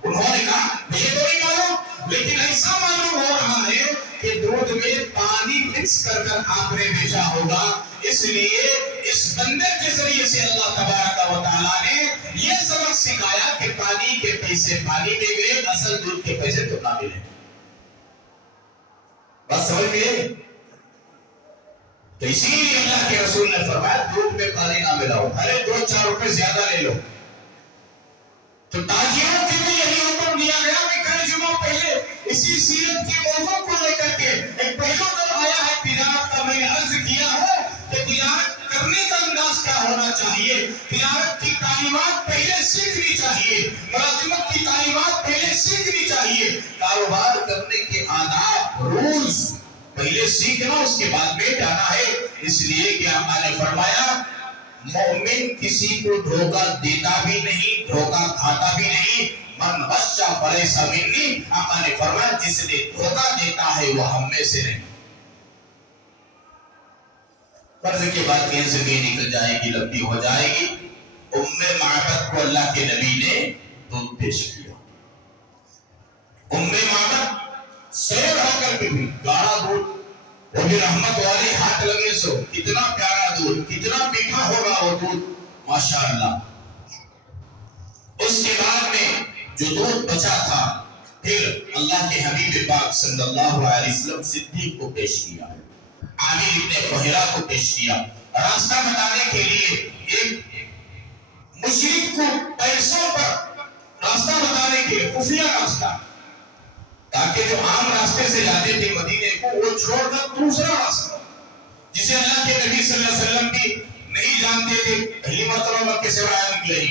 انہوں نے کہا مجھے تو نہیں معلوم، لیکن ایسا معلوم ہو رہا ہے کہ دودھ میں پانی مکس کر کر آپ نے بیچا ہوگا۔ اس لیے اس بندے کے ذریعے سے اللہ تبارک و تعالیٰ نے یہ سبق سکھایا کہ پانی کے پیسے پانی میں گئے، اصل دودھ کے پیسے تو نہ ملے۔ بس سمجھ گئے؟ تو اسی لیے اللہ کے رسول نے فرمایا دودھ میں پانی نہ ملاؤ، ارے 2-4 روپے زیادہ لے لو۔ تو تاجروں کے بھی یہی حکم دیا گیا کہ کل جمعہ پہلے اسی سیرت کے موضوع کو لے کر کے ایک پہلو جو آیا ہے تجارت کا، میں نے عرض کیا ہے کہ تجارت کرنے کا انداز کیا ہونا چاہیے، تجارت کی تعلیمات پہلے سیکھنی چاہیے، ملازمت کی تعلیمات پہلے سیکھنی چاہیے، کاروبار کرنے کے آداب رولز پہلے سیکھنا، اس کے بعد میں جانا ہے۔ اس لیے کہ آقا نے فرمایا مومن کسی کو دھوکہ دیتا بھی نہیں، دھوکہ کھاتا بھی نہیں۔ من غش فلیس منی، آقا نے فرمایا جس نے دھوکہ دیتا ہے وہ ہم میں سے نہیں۔ فرض کے بعد کہیں سے بھی نکل جائے گی، لمبی ہو جائے گی۔ ام معبد کو اللہ کے نبی نے دودھ پیش کیا۔ ام معبد سیر ہو کر کے بھی گاڑا دودھ، وہ بھی رحمت والے ہاتھ لگے سو، کتنا پیارا دودھ، کتنا میٹھا ہوگا وہ دودھ، ماشاءاللہ۔ اس کے بعد میں جو دودھ بچا تھا پھر اللہ کے حبیب پاک صلی اللہ علیہ وسلم صدیق کو پیش کیا، عامر ابن فہرہ کو پیش کیا، راستہ بتانے کے لیے ایک مشرک کو پیسوں پر راستہ بتانے کے لیے خفیہ راستہ، تاکہ جو عام راستے سے جاتے تھے مدینے کو وہ چھوڑ کر دوسرا راستہ جسے اللہ کے نبی صلی اللہ علیہ وسلم بھی نہیں جانتے تھے، پہلی مرتبہ مکے سے باہر نکلے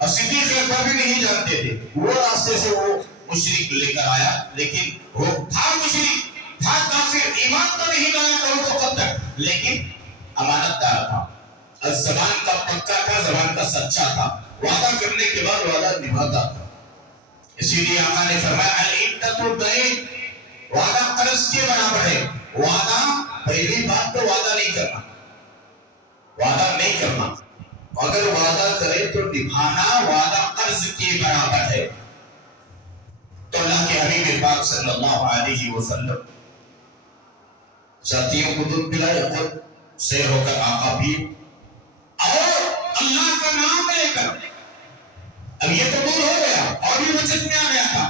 اور صدیق اکبر بھی نہیں جانتے تھے، وہ راستے سے وہ مشرک لے کر آیا، لیکن وہ تھا مشرک، تھا کافر، ایمان تو نہیں لایا تھا اس وقت تک، لیکن امانت دار تھا، زبان کا پکا تھا، زبان کا سچا تھا، وعدہ کرنے کے بعد وعدہ نبھاتا تھا۔ اسی لیے آقا نے فرمایا العدۃ الدین، وعدہ قرض کے برابر ہے۔ وعدہ پہلی بات تو وعدہ نہیں کرنا، وعدہ نہیں کرنا، اگر وعدہ کرے تو نبھانا وعدہ قرض کے برابر ہے۔ تو اللہ کے حبیب پاک صلی اللہ علیہ وسلم ساتھیوں کو دودھ پلائے، خود سیر ہو کر آقا بھی اور اللہ کا نام لے کر، اب یہ تو دور ہو گیا اور بھی بچت میں آ گیا تھا۔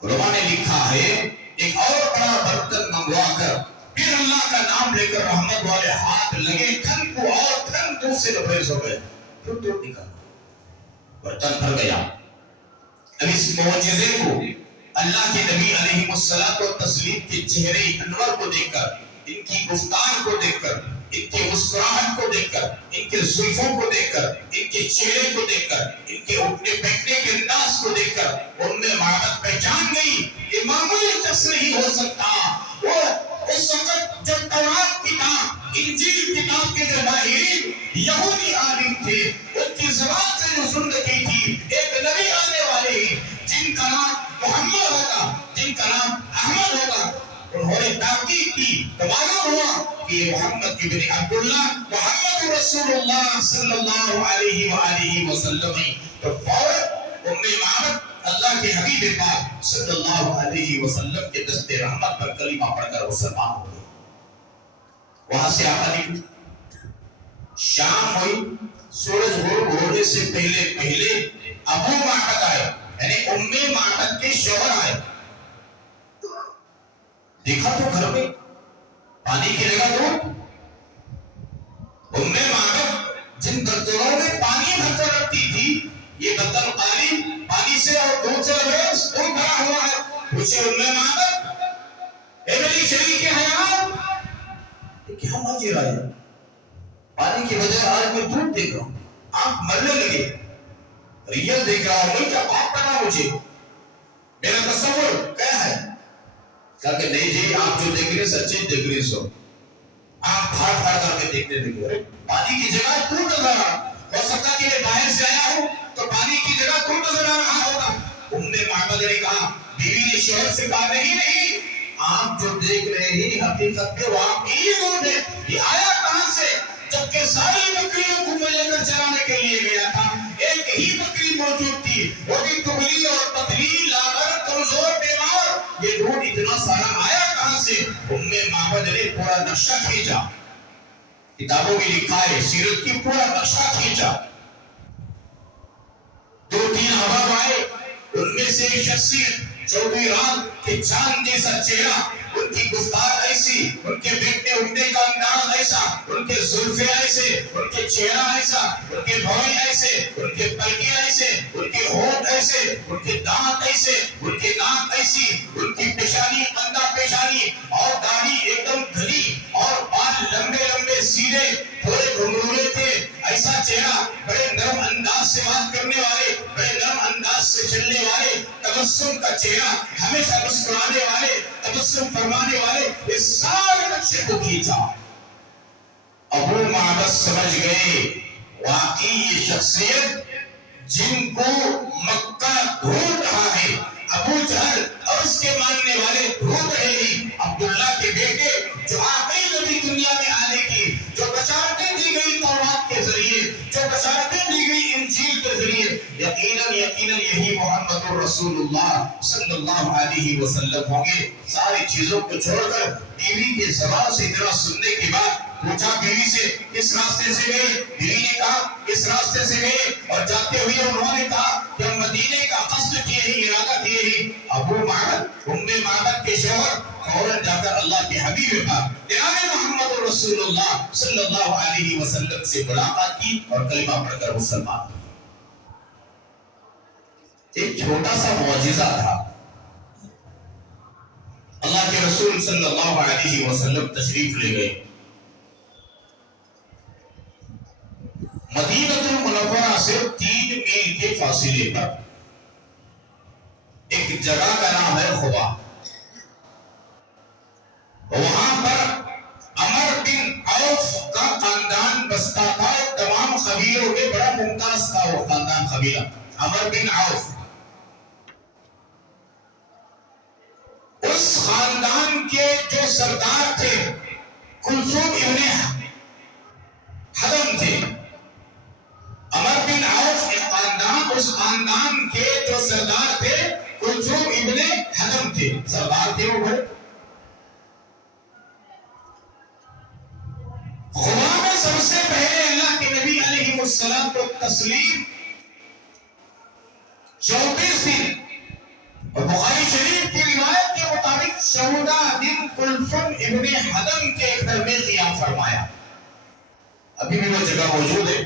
علماء نے لکھا ہے ایک اور بڑا برتن منگوا کر پھر اللہ کا نام لے کر رحمت والے ہاتھ لگے، تھن کو اور تھن دودھ سے لبریز ہو گئے، پھر دودھ نکلا، برتن بھر گیا۔ اب اس معجزے کو اللہ کے نبی علیہ الصلوۃ والتسلیم کے چہرے انور کو دیکھ کر، ان کی گفتار کو دیکھ کر، ان کے مسکراہٹ کو دیکھ کر، ان کے زلفوں کو دیکھ کر، ان کے چہرے کو دیکھ کر، ان کے اٹھنے بیٹھنے کے انداز کو دیکھ کر ان میں معرفت پہچان گئی کہ معمولی شخص نہیں ہو سکتا۔ وہ اس وقت جب تورات کتاب، انجیل کتاب کے جو ماہرین یہودی عالم تھے، ان کی زبان سے جو سن رہی تھی ایک نبی آنے والے ہیں جن کا نام محمد ہوگا، جن کا نام احمد ہوگا، انہوں نے تحقیق کی تو معلوم ہوا کہ محمد ابن عبداللہ محمد رسول اللہ صلی اللہ علیہ وآلہ وسلم ہیں۔ تو فوراً ام معبد اللہ کے حبیب پاک صلی اللہ علیہ وسلم کے دست رحمت پر کلمہ پڑھ کر مسلمان ہو گئے۔ وہاں سے آقا نے شام ہوئی، سورج غروب ہونے سے پہلے پہلے ابو معبد آئے، یعنی ام معبد کے شوہر آئے۔ دیکھا تو گھر میں پانی کی جگہ دودھ، ام معبد جن برتنوں میں پانی بھر کر رکھتی تھی، یہ برتن خالی پانی سے اور دودھ سے لبریز دودھ بھرا ہوا ہے۔ پوچھے ام معبد، اے میری شریک حیات، یہ کیا ماجرا ہے؟ پانی کی وجہ آج میں دودھ دیکھ رہا ہوں، آنکھ مرنے لگے، ریئل دیکھ رہا ہوں، کیا بات کرنا مجھے، میرا تصور کیا ہے؟ کہا کہ نہیں جی، آپ جو دیکھ رہے سچے دیکھ رہے سو، آپ پھاڑ پھاڑ کر کے دیکھنے لگے، پانی کی جگہ دودھ نظر آ رہا، ہو سکتا کہ میں باہر سے آیا ہوں تو پانی کی جگہ دودھ نظر آ رہا ہوگا۔ ام معبد نے کہا، بیوی نے شوہر سے کہا، نہیں آپ جو دیکھ رہے ہیں حقیقت میں واقعی دودھ ہے، یہ آیا کہاں سے؟ جبکہ ساری بکریوں کو میں لے کر چرانے کے لیے گیا تھا، ایک ہی بکری موجود تھی، وہ بھی دبلی اور پتلی، لاغر، کمزور، بیمار، یہ دودھ اتنا سارا آیا کہاں سے؟ ام معبد نے پورا نقشہ کھینچا، کتابوں میں لکھا ہے سیرت کی پورا نقشہ کھینچا، 2-3 احباب آئے، ان میں سے ایک شخصیت چودھری رات کے چاند جیسا چہرہ، ان کی گفتار ایسی، ان کے بیٹھنے اٹھنے کا انداز ایسا، ان کے زلفے ایسے، ان کے چہرہ ایسا، ان کے بھویں ایسے، ان کے پلکے ایسے، ان کے ہونٹ ایسے، ان کے دانت ایسے، ان کے ناک ایسی، ان کی پیشانی اندھا پیشانی اور داڑھی ایک دم گھنی اور بال لمبے لمبے سیدھے تھوڑے گھنگرولے تھے، ایسا چہرہ، بڑے نرم انداز سے بات کرنے والے، بڑے نرم انداز سے چلنے والے، تبسم کا چہرہ، ہمیشہ مسکرانے والے، تبسم فرمانے والے، اس سارے نقشے کو کھینچا۔ ابو معبد سمجھ گئے واقعی یہ شخصیت جن کو مکہ ڈھونڈ رہا ہے، ابو جہل اور اس کے ماننے والے ڈھونڈ رہے ہیں، عبداللہ کے بیٹے جو آخری نبی دنیا میں آنے کی، جو بشارتیں دی گئی تورات کے ذریعے، جو بشارتیں دی گئی انجیل کے ذریعے، یقیناً یہی محمد رسول اللہ صلی اللہ علیہ وسلم ہوں گے۔ ساری چیزوں کو چھوڑ کر بیوی کے زبان سے اتنا سننے کے بعد پوچھا بیوی سے، کس راستے سے گئے؟ بیوی نے کہا اس راستے سے گئے، اور جاتے ہوئے انہوں نے کہا کہ ہم مدینے کا قصد کیے ہی، ارادہ کیے ہی۔ ابو معبد ام معبد کے شوہر فوراً جا کر اللہ کے حبیب کا جناب محمد رسول اللہ صلی اللہ علیہ وسلم سے ملاقات کی اور کلمہ پڑھ کر مسلمان۔ ایک چھوٹا سا معجزہ تھا، اللہ کے رسول صلی اللہ علیہ وسلم تشریف لے گئے مدینہ المنورہ سے 3 میل کے فاصلے پر ایک جگہ کا نام ہے خبا۔ وہاں پر عمر بن عوف کا خاندان بستا تھا، تمام قبیلوں میں بڑا ممتاز تھا وہ خاندان، قبیلہ عمر بن عوف۔ اس خاندان کے جو سردار تھے کلثوم ابن حدم تھے۔ عمر بن عوف کے خاندان، اس خاندان کے جو سردار تھے کلثوم ابن حدم تھے، سردار تھے وہ بڑے۔ خدا میں سب سے پہلے اللہ کے نبی علیہ السلام کو تسلیم 34 دن، اور بخاری شریف کی روایت کے مطابق 14 دن کلثوم ابن حدم کے گھر میں قیام فرمایا۔ ابھی بھی وہ جگہ موجود ہے،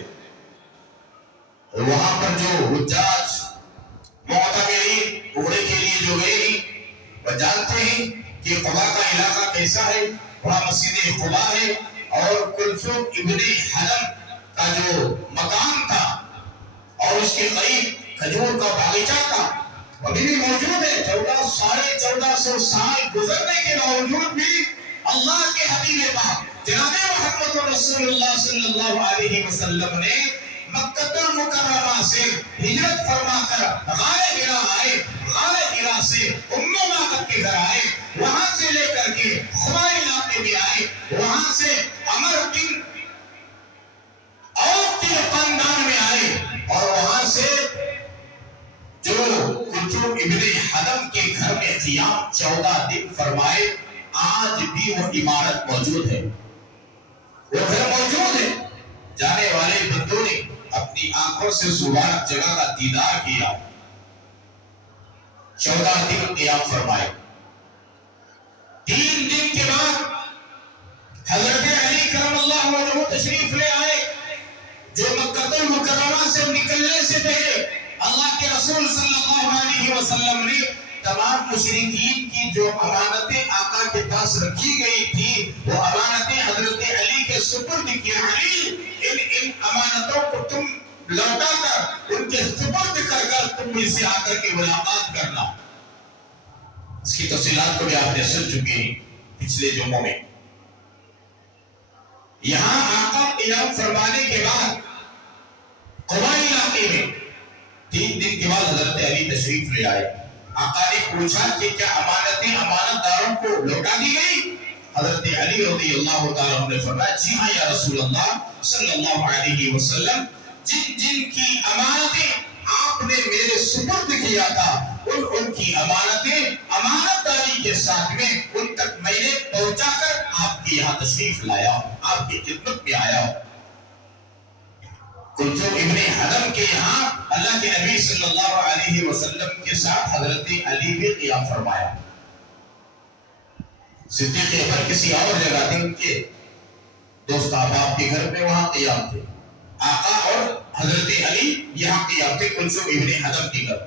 وہاں پر جو حجاج معتمرین عمرے کے لیے جو گئے ہیں وہ جانتے ہیں کہ قبا کا علاقہ کیسا ہے، وہاں مسجد قبا ہے، اور کلثوم ابن حدم کا جو مقام تھا اور اس کے قریب کھجور کا باغیچہ تھا، ابھی بھی موجود ہے۔ 1400 سال گزرنے کے باوجود بھی اللہ کے حبیب پاک جناب محمد رسول اللہ صلی اللہ علیہ وسلم نے مکہ المکرمہ سے ہجرت فرما کر غار حرا آئے، غار حرا سے ام معبد کے گھر آئے، وہاں سے لے کر کے خبا علاقے میں آئے، وہاں سے عمر بن عوف کے خاندان میں آئے، اور وہاں سے جو کلثوم ابن حدم کے گھر میں قیام 14 دن فرمائے۔ آج بھی وہ عمارت موجود ہے، وہ گھر موجود ہے، جا آنکھوں سے اس مبارک جگہ کا دیدار کیا، 14 دن قیام فرمائے۔ 3 دن کے بعد حضرت علی کرم اللہ وجہہ تشریف لے آئے، جو مکہ المکرمہ سے نکلنے سے پہلے اللہ کے رسول صلی اللہ علیہ وسلم نے تمام مشرکین کی جو امانتیں آقا کے پاس رکھی گئی تھی وہ امانتیں حضرت علی کے سپرد کی۔ علی ان امانتوں کو تم لوٹا کر ان کے سپرد کر تم مجھ سے آ کر کے ملاقات کرنا۔ اس کی تفصیلات کو بھی آپ نے سن چکے ہیں پچھلے جمعوں میں۔ یہاں آقا قیام فرمانے کے بعد قبا علاقے میں 3 دن کے بعد حضرت علی تشریف لے آئے۔ آقا نے پوچھا کہ کیا امانتیں امانت داروں کو لوٹا دی گئی؟ حضرت علی رضی اللہ تعالیٰ عنہ نے فرمایا جی ہاں یا رسول اللہ صلی اللہ علیہ وسلم، جن کی امانتیں آپ نے میرے سپرد کیا تھا ان کی امانتیں امانت داری کے ساتھ میں ان تک میں نے پہنچا کر آپ کے یہاں تشریف لایا، آپ کی خدمت میں آیا۔ کلثوم ابن حدم کے یہاں اللہ کے نبی صلی اللہ علیہ وسلم کے ساتھ حضرت علی بھی قیام فرمایا۔ صدیق اکبر کسی اور جگہ تھے، ان کے دوست احباب کے گھر میں وہاں قیام تھے۔ آقا اور حضرت علی یہاں قیام تھے کلثوم ابن حدم کے گھر۔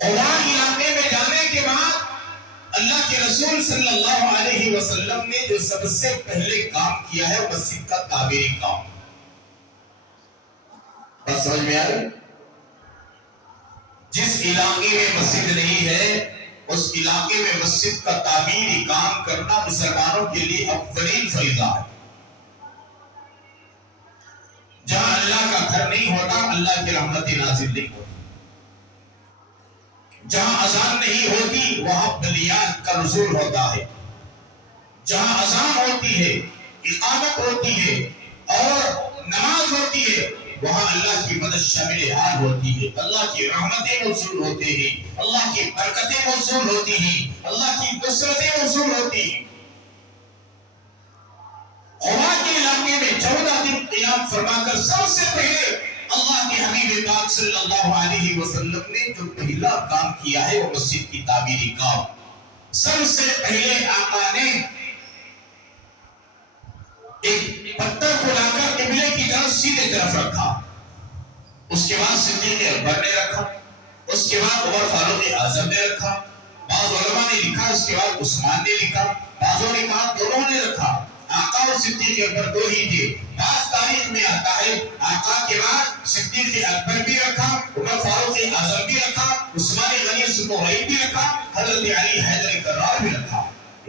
قبا علاقے میں جانے کے بعد اللہ کے رسول صلی اللہ علیہ وسلم نے جو سب سے پہلے کام کیا ہے وہ مسجد کا تعمیری کام۔ بس سمجھ میں آ رہی؟ جس علاقے میں مسجد نہیں ہے اس علاقے میں مسجد کا تعمیری کام کرنا مسلمانوں کے لیے اولین فریضہ ہے۔ جہاں اللہ کا گھر نہیں ہوتا اللہ کی رحمت نازل نہیں ہوتی، جہاں اذان نہیں ہوتی وہاں بلیات کا نزول ہوتا ہے، جہاں اذان ہوتی ہے، اقامت ہوتی ہے اور نماز ہوتی ہے وہاں اللہ کی مدد شامل حال ہوتی ہے، اللہ کی رحمتیں موصول ہوتے ہیں، اللہ کی برکتیں موصول ہوتی ہیں، اللہ کی نصرتیں موصول ہوتی ہیں۔ قبا کے علاقے میں 14 دن قیام فرما کر سب سے پہلے اللہ کے حبیب پاک صلی اللہ علیہ وسلم نے جو پہلا کام کیا ہے وہ مسجد کی تعمیری کام۔ سب سے پہلے آقا نے ایک پتھر کو لا کر قبلے کی طرف سیدھے طرف رکھا، اس کے بعد صدیق اکبر نے رکھا، اس کے بعد عمر فاروق اعظم نے رکھا، بعض علماء نے لکھا اس کے بعد عثمان نے لکھا، بعضوں نے کہا دونوں نے رکھا۔ آقا اور صدیق اکبر دو ہی تھے۔ بعض تاریخ میں آتا ہے آقا کے بعد صدیق اکبر بھی رکھا، عمر فاروق اعظم بھی رکھا، عثمان غنی ذوالنورین بھی رکھا، حضرت علی حیدر کرار بھی رکھا۔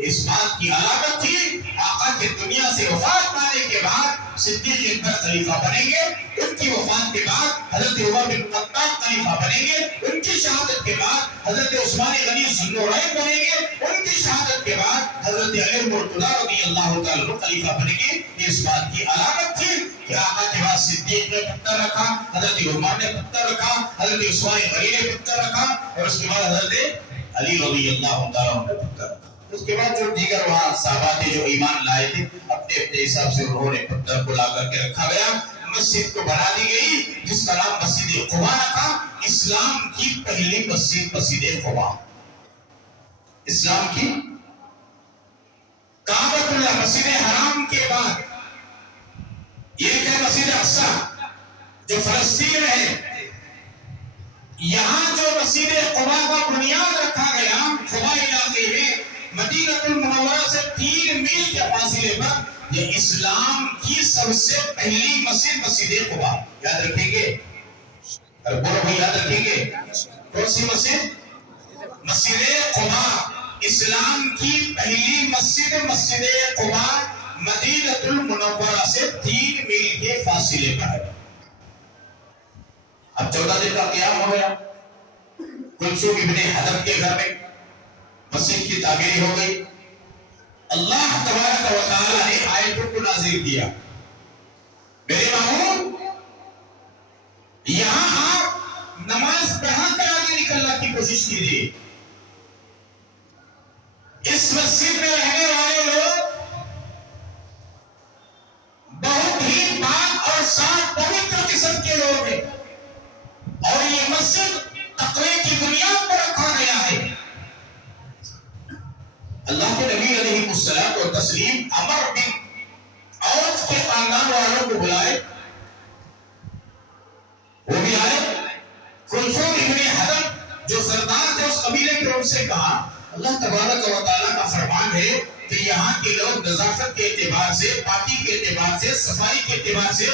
اس بات کی علامت تھی آقا کے دنیا سے وفات پانے کے بعد صدیق اکبر خلیفہ بنیں گے، ان کی وفات کے بعد حضرت عمر بن خطاب خلیفہ بنیں گے، ان کی شہادت کے بعد حضرت عثمان غنی ذوالنورین بنیں گے، ان کی شہادت کے بعد حضرت علی مرتضیٰ رضی اللہ تعالیٰ خلیفہ بنیں گے۔ یہ اس بات کی علامت تھی کہ آقا کے بعد صدیق نے پتھر رکھا، حضرت عمر نے پتھر رکھا، حضرت عثمان غنی نے پتھر رکھا اور اس کے بعد حضرت علی رضی اللہ تعالیٰ نے پتھر رکھا۔ اس کے بعد جو دیگر وہاں صحابہ تھے جو ایمان لائے تھے اپنے اپنے حساب سے انہوں نے پتھر کو لا کر کے رکھا گیا۔ مسجد کو بنا دی گئی جس کا نام مسجد قبا رکھا۔ اسلام کی پہلی مسجد مسجد قبا، اسلام کی کعبۃ اللہ مسجد حرام کے بعد یہ ہے مسجد اقصی جو فلسطین میں ہے۔ یہاں جو مسجد قبا کا بنیاد رکھا گیا قبا علاقے میں مدینہ المنورہ سے 3 میل کے فاصلے پر، یہ اسلام کی سب سے پہلی مسجد مسجد قبا۔ یاد رکھیں گے، بولو بھائی یاد رکھیں گے کون سی مسجد؟ مسجد قبا۔ اسلام کی پہلی مسجد مسجد قبا مدینہ المنورہ سے 3 میل کے فاصلے پر ہے۔ اب 14 دن کا قیام ہو گیا، کلثوم ابن حدم کے گھر میں مسجد کی تعمیر ہو گئی۔ اللہ تبارک و تعالیٰ نے آیتوں کو نازل کیا، میرے مامون یہاں آپ نماز پڑھا کر آگے نکلنے کی کوشش کیجیے۔ اس مسجد میں رہنے والے لوگ بہت ہی پاک اور صاف پوتر قسم والوں کو بلائے، وہ بھی آئے۔ کلثوم ابن حدم جو سردار تھے اس قبیلے کے، ان سے کہا اللہ تبارک و تعالیٰ کا فرمان ہے کہ یہاں کے لوگ نظافت کے اعتبار سے، پاکی کے اعتبار سے، صفائی کے اعتبار سے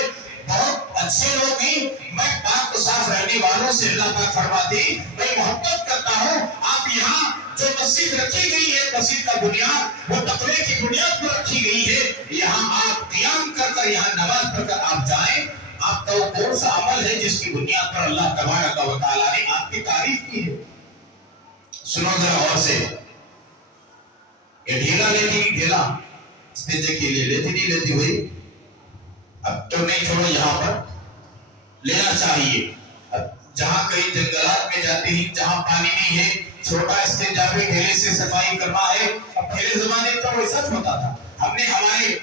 بہت اچھے لوگ ہیں، میں پاک و صاف رہنے والوں سے اللہ پاک فرماتے میں محبت کرتا ہوں، آپ یہاں جو مسجد رکھی گئی ہے، مسجد کا بنیاد وہ تقوی کی بنیاد پر رکھی گئی ہے، یہاں آپ قیام کر کر، یہاں نماز پڑھ کر آپ جائیں، آپ کا وہ کون سا عمل ہے جس کی بنیاد پر اللہ تبارک و تعالیٰ نے آپ کی تعریف کی ہے؟ سنو ذرا غور سے، یہ ڈھیلا لیتی نہیں، ڈھیلا استنجے کے لیے لیتی نہیں لیتی ہوئی، اب تو نہیں، چھوڑو، یہاں پر لینا چاہیے۔ اب جہاں کئی جنگلات میں جاتے ہیں جہاں پانی نہیں ہے، چھوٹا استنجا بھی ڈھیلے سے صفائی کرنا ہے۔ اب پہلے زمانے کا وہ سچ ہوتا تھا، ہم نے ہمارے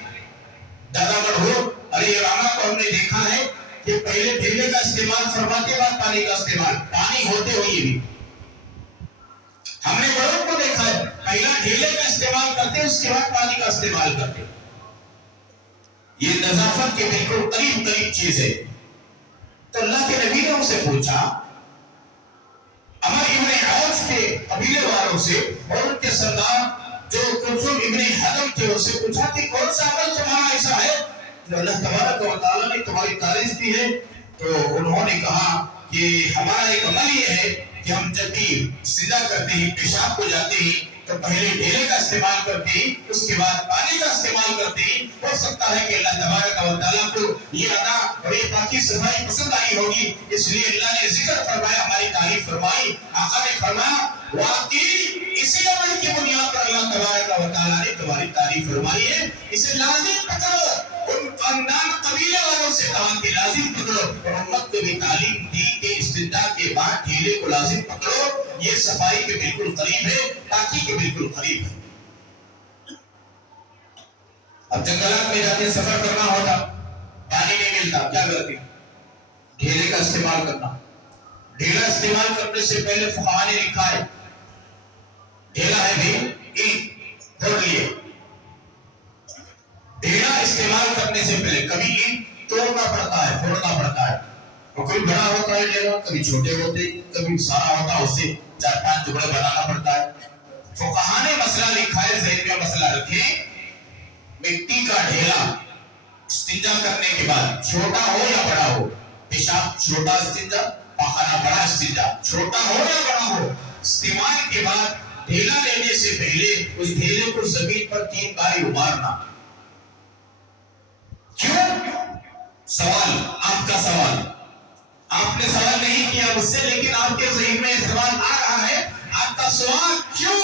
دادا مرحوم علی راما کو ہم نے دیکھا ہے کہ پہلے ڈھیلے کا استعمال فرماتے بعد پانی کا استعمال، پانی ہوتے ہوئے بھی ہم نے بڑوں کو دیکھا ہے، پہلا ڈھیلے کا استعمال کرتے اس کے بعد پانی کا استعمال کرتے۔ یہ نظافت کے بالکل قریب چیز ہے۔ تو اللہ کے نبی نے ان سے پوچھا، عمر ابن عوف کے قبیلے والوں سے اور ان کے سردار جو کلثوم ابن حدم تھے، ان سے پوچھا کہ کون سا عمل تمہارا ایسا ہے جو اللہ تبارک و تعالیٰ نے تمہاری تعریف کی ہے؟ تو انہوں نے کہا کہ ہمارا ایک عمل یہ ہے کہ ہم جب بھی سجدہ کرتے ہیں، پیشاب کو جاتے ہیں تو پہلے ڈھیلے کا استعمال کرتے ہیں، اس کے بعد پانی کا استعمال کرتے ہیں۔ ہو سکتا ہے کہ اللہ تبارک و تعالیٰ کو یہ ادا اور یہ پاکی صفائی پسند آئی ہوگی، اس لیے اللہ نے ذکر فرمایا، ہماری تعریف فرمائی۔ آقا نے فرمایا واقعی اسی عمل کی بنیاد پر اللہ تبارک و تعالیٰ نے تمہاری تعریف فرمائی ہے، اسے لازم پکڑو۔ ان خاندان قبیلے والوں سے کہا کہ لازم پکڑو، اور امت کو بھی تعلیم دی کہ استنجا کے بعد ڈھیلے کو لازم پکڑو، یہ صفائی کے بالکل قریب ہے، پاکی کے بالکل قریب ہے۔ اب جنگلات میں جاتے سفر کرنا ہوتا، پانی نہیں ملتا، کیا کرتے؟ ڈھیلے کا استعمال کرنا۔ ڈھیلا استعمال کرنے سے پہلے فقہاء نے لکھا ہے، ڈھیلا ہے بھی اینٹ توڑ لیے، ڈھیلا استعمال کرنے سے پہلے کبھی اینٹ توڑنا پڑتا ہے، پھوڑنا پڑتا ہے، اور کوئی بڑا ہوتا ہے ڈھیلا، کبھی چھوٹے ہوتے، کبھی سارا ہوتا ہے، اسے 4-5 ٹکڑے بنانا پڑتا ہے۔ فقہاء نے مسئلہ لکھا ہے، ذہن میں مسئلہ رکھیں، مٹی کا ڈھیلا استنجا کرنے کے بعد چھوٹا ہو یا بڑا ہو، پیشاب چھوٹا استنجا، پاخانہ بڑا استنجا، چھوٹا ہو یا بڑا ہو، استعمال کے بعد ڈھیلا لینے سے پہلے اس ڈھیلے کو زمین پر 3 بار ابارنا۔ کیوں؟ سوال، آپ کا سوال، آپ نے سوال نہیں کیا مجھ سے، لیکن آپ کے ذہن میں سوال آ رہا ہے، آپ کا سوال کیوں؟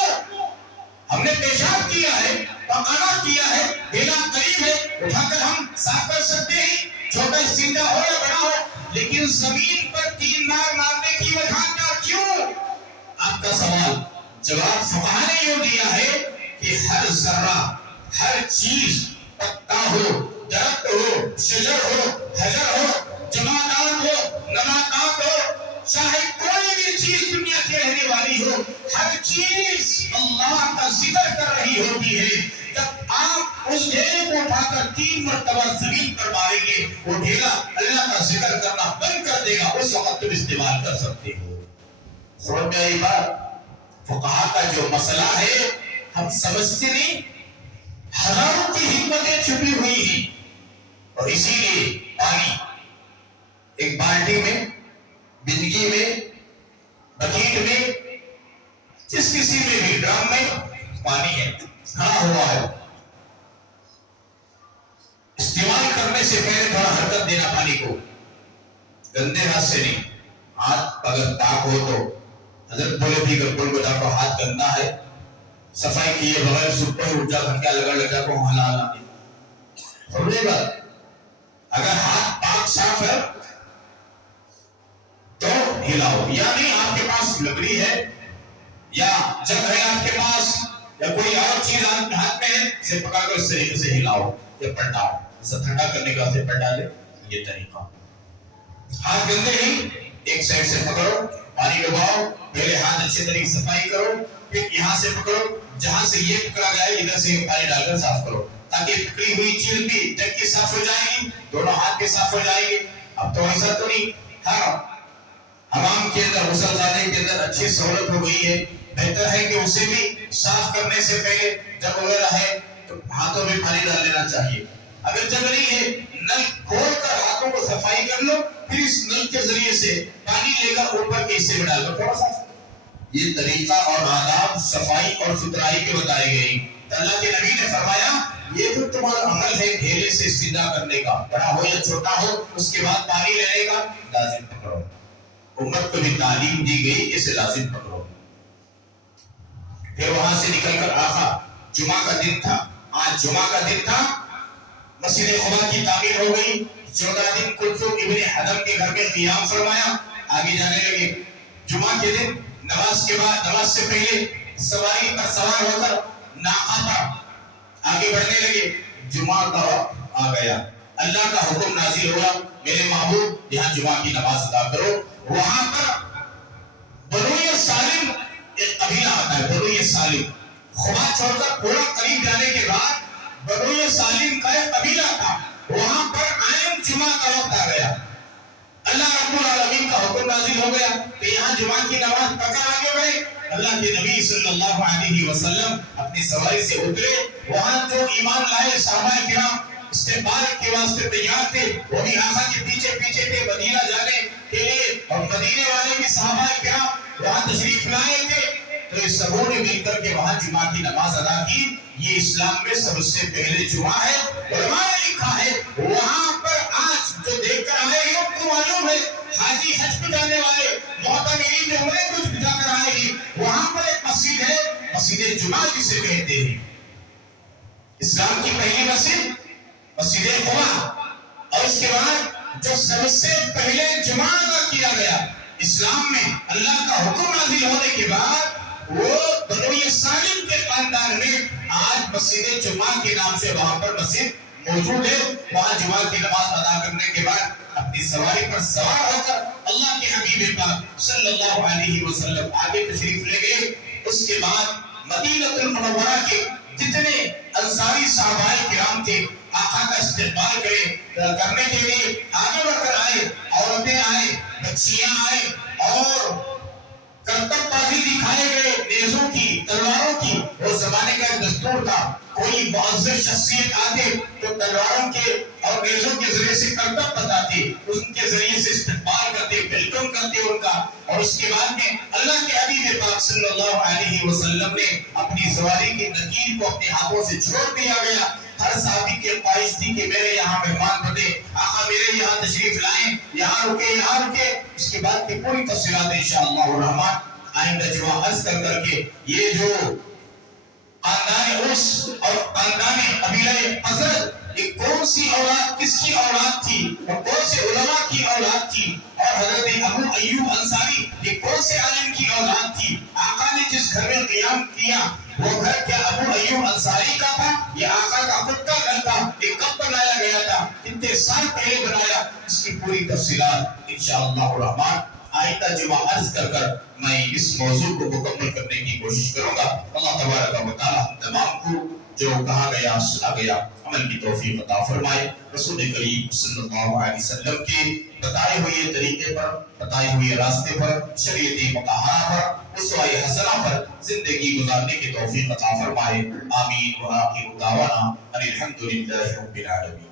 ہم نے پیشاب کیا ہے، پاخانہ کیا ہے، ڈھیلا قریب ہے، اٹھا کر ہم صاف کر سکتے ہیں، چھوٹا استنجا ہو یا بڑا ہو، لیکن زمین پر 3 بار مارنے کی وجہ کیوں؟ آپ کا سوال، جواب فقہاء نے یوں دیا ہے کہ ہر ذرہ، ہر چیز، پتا ہو، درخت ہو، شجر ہو، حجر ہو، جمادات ہو، نباتات ہو، چاہے کوئی بھی چیز دنیا کی رہنے والی ہو، ہر چیز اللہ کا ذکر کر رہی ہوتی ہے۔ جب آپ اس ڈھیلے کو اٹھا کر 3 مرتبہ زمین پر ماریں گے، وہ ڈھیلا اللہ کا ذکر کرنا بند کر دے گا، اس وقت تم استعمال کر سکتے ہو۔ سمجھ میں آئی بات؟ فقہاء کا جو مسئلہ ہے ہم سمجھتے نہیں، ہزاروں کی حکمتیں چھپی ہوئی ہیں، اور اسی لیے پانی ایک بالٹی میں، بجلی میں، بکیٹ میں، جس کسی میں بھی ڈرم میں پانی ہے، کھڑا ہوا ہے، استعمال کرنے سے پہلے تھوڑا حرکت دینا پانی کو، گندے ہاتھ سے نہیں۔ ہاتھ اگر پاک ہو تو حضرت بولے بھی گربل کو جا کو ہاتھ گندا ہے، صفائی کیے بغیر سپر اٹھا گھنٹہ لگا کو ہلانا نہیں، سمجھے بات؟ اگر ہاتھ پاک صاف ہے تو ہلاؤ، یعنی آپ کے پاس لکڑی ہے یا جگ ہے آپ کے پاس یا کوئی اور چیز ہاتھ میں ہے، اسے پکا کر اس طریقے سے ہلاؤ یا پلٹاؤ، اسے ٹھنڈا کرنے کا اسے پلٹا لے، یہ طریقہ۔ ہاتھ گندے ہی ایک سائڈ سے پکڑو، پانی ڈباؤ، پہلے ہاتھ اچھے طریقے صفائی کرو، پھر یہاں سے پکڑو، جہاں سے یہ پکڑا گیا ہے ادھر سے پانی ڈال کر صاف کرو، تاکہ پکڑی ہوئی چیز بھی جب کی صاف ہو جائے گی، دونوں ہاتھ بھی صاف ہو جائے گی۔ اب تو ایسا تو نہیں، ہر حمام کے اندر، غسل خانے کے اندر اچھی سہولت ہو گئی ہے، بہتر ہے کہ اسے بھی صاف کرنے سے پہلے جب وغیرہ ہے تو ہاتھوں میں پانی ڈال لینا چاہیے۔ اگر جب نہیں ہے، نل کھول کر ہاتھوں کو صفائی کر لو، پھر اس نل کے ذریعے سے پانی لے کر اوپر کے حصے میں ڈال دو، تھوڑا سا۔ یہ طریقہ اور آداب صفائی اور ستھرائی کے بتائے گئے۔ اللہ کے نبی نے فرمایا یہ جو تمہارا عمل ہے ڈھیلے سے استنجا کرنے کا، بڑا ہو یا چھوٹا ہو، اس کے بعد پانی لینے کا لازم پکڑو۔ امت کو بھی تعلیم دی گئی کہ اسے لازم پکڑو۔ پھر وہاں سے نکل کر آقا، جمعہ کا دن تھا، آج جمعہ کا دن تھا، مسجد قباء کی تعمیر ہو گئی، 14 دن کلثوم ابن حدم کے گھر میں قیام فرمایا، آگے جانے لگے۔ جمعہ کے دن نماز کے بعد، نماز سے پہلے سواری پر سوار ہو کر ناقہ پر آگے بڑھنے لگے۔ جمعہ کا وقت آ گیا، اللہ کا حکم نازل ہوا، میرے محبوب یہاں جمعہ کی نماز ادا کرو۔ وہاں پر بنو سالم ایک قبیلہ آتا ہے، بنو سالم، قباء چھوڑ کر تھوڑا قریب جانے کے بعد بنو سالم کا ایک قبیلہ تھا، وہاں پر عین جمعہ کا وقت آ گیا۔ اللہ رب العالمین کا حکم نازل ہو گیا کہ یہاں جمعہ کی نماز پکا آگے بڑھے۔ اللہ کے نبی صلی اللہ علیہ وسلم اپنی سواری سے اترے، وہاں جو ایمان لائے صحابہ کرام استقبال کے واسطے تیار تھے، وہ بھی آقا کے پیچھے پیچھے تھے مدینہ جانے کے لیے، اور مدینے والے بھی صحابہ کرام وہاں تشریف لائے تھے۔ تو اس سبوں نے مل کر کے وہاں جمعہ کی نماز ادا کی۔ یہ اسلام میں سب سے پہلے جمعہ ہے۔ علماء نے لکھا ہے وہاں پر آج جو دیکھ کر آئے ہیں آپ کو معلوم ہے، حاجی حج پہ جانے والے، معتمرین جو عمرے کو جا کر آئے ہیں، وہاں پر ایک مسجد ہے، مسجد جمعہ جسے کہتے ہیں۔ اسلام کی پہلی مسجد مسجد قباء، اور اس کے بعد جو سب سے پہلے جمعہ ادا کیا گیا اسلام میں اللہ کا حکم نازل ہونے کے بعد، وہ بنو سالم کے خاندان میں آج مسجد جمعہ کے نام سے وہاں پر مسجد موجود ہے۔ وہاں جمعہ کی نماز ادا کرنے کے بعد اپنی سواری پر سوار ہو کر اللہ کے حبیب پاک صلی اللہ علیہ وسلم آگے تشریف لے گئے۔ اس کے بعد مدینہ المنورہ کے جتنے انصاری صحابہ کرام تھے، آقا کا استقبال کرنے کے لیے آگے بڑھ کر آئے، عورتیں آئے، بچیاں آئے، اور کرتب بازی دکھائے گئے، نیزوں کی، تلواروں کی۔ وہ زمانے کا ایک دستور تھا، کوئی معزز شخصیت آتے تو تلواروں کے اور نیزوں کے ذریعے سے کرتب بتاتے، ان کے ذریعے سے استقبال کرتے، ویلکم کرتے ان کا۔ اور اس کے بعد میں اللہ کے حبیب پاک صلی اللہ علیہ وسلم نے اپنی سواری کی نکیل کو اپنے ہاتھوں سے چھوڑ دیا گیا۔ ہر صحابی کی خواہش تھی کہ میرے یہاں مہمان بنے، آقا میرے یہاں تشریف لائیں، یہاں رکے، یہاں رکے۔ اس کے بعد کی پوری تفصیلات انشاءاللہ الرحمن آئندہ جمعہ عرض کر کے، یہ جو خاندان اوس اور خاندان قبیلہ ازرد، یہ کون سی اولاد، کس کی اولاد تھی، اور کون سے علماء کی اولاد تھی، اور حضرت ابو ایوب انصاری یہ کون سے عالم کی اولاد تھی۔ آقا نے جس گھر میں قیام کیا وہ گھر کیا ابو ایوب انصاری کا تھا، یہ آقا کا خود کا گھر تھا، یہ کب بنایا گیا تھا، کتنے سال پہلے بنایا، اس کی پوری تفصیلات انشاءاللہ الرحمن آئندہ جمعہ عرض کر میں اس موضوع کو مکمل کرنے کی کوشش کروں گا۔ اللہ تبارک و تعالی ہم تمام کو جو کہا گیا سنا گیا عمل کی توفیق عطا فرمائے۔ رسول کریم صلی اللہ علیہ وسلم کے بتائے ہوئے طریقے پر، بتائے ہوئے راستے پر، شریعت مطہرہ پر، اسوہ حسنہ پر زندگی گزارنے کی توفیق عطا فرمائے۔ آمین و آخر دعوانا ان الحمد للہ رب العالمین۔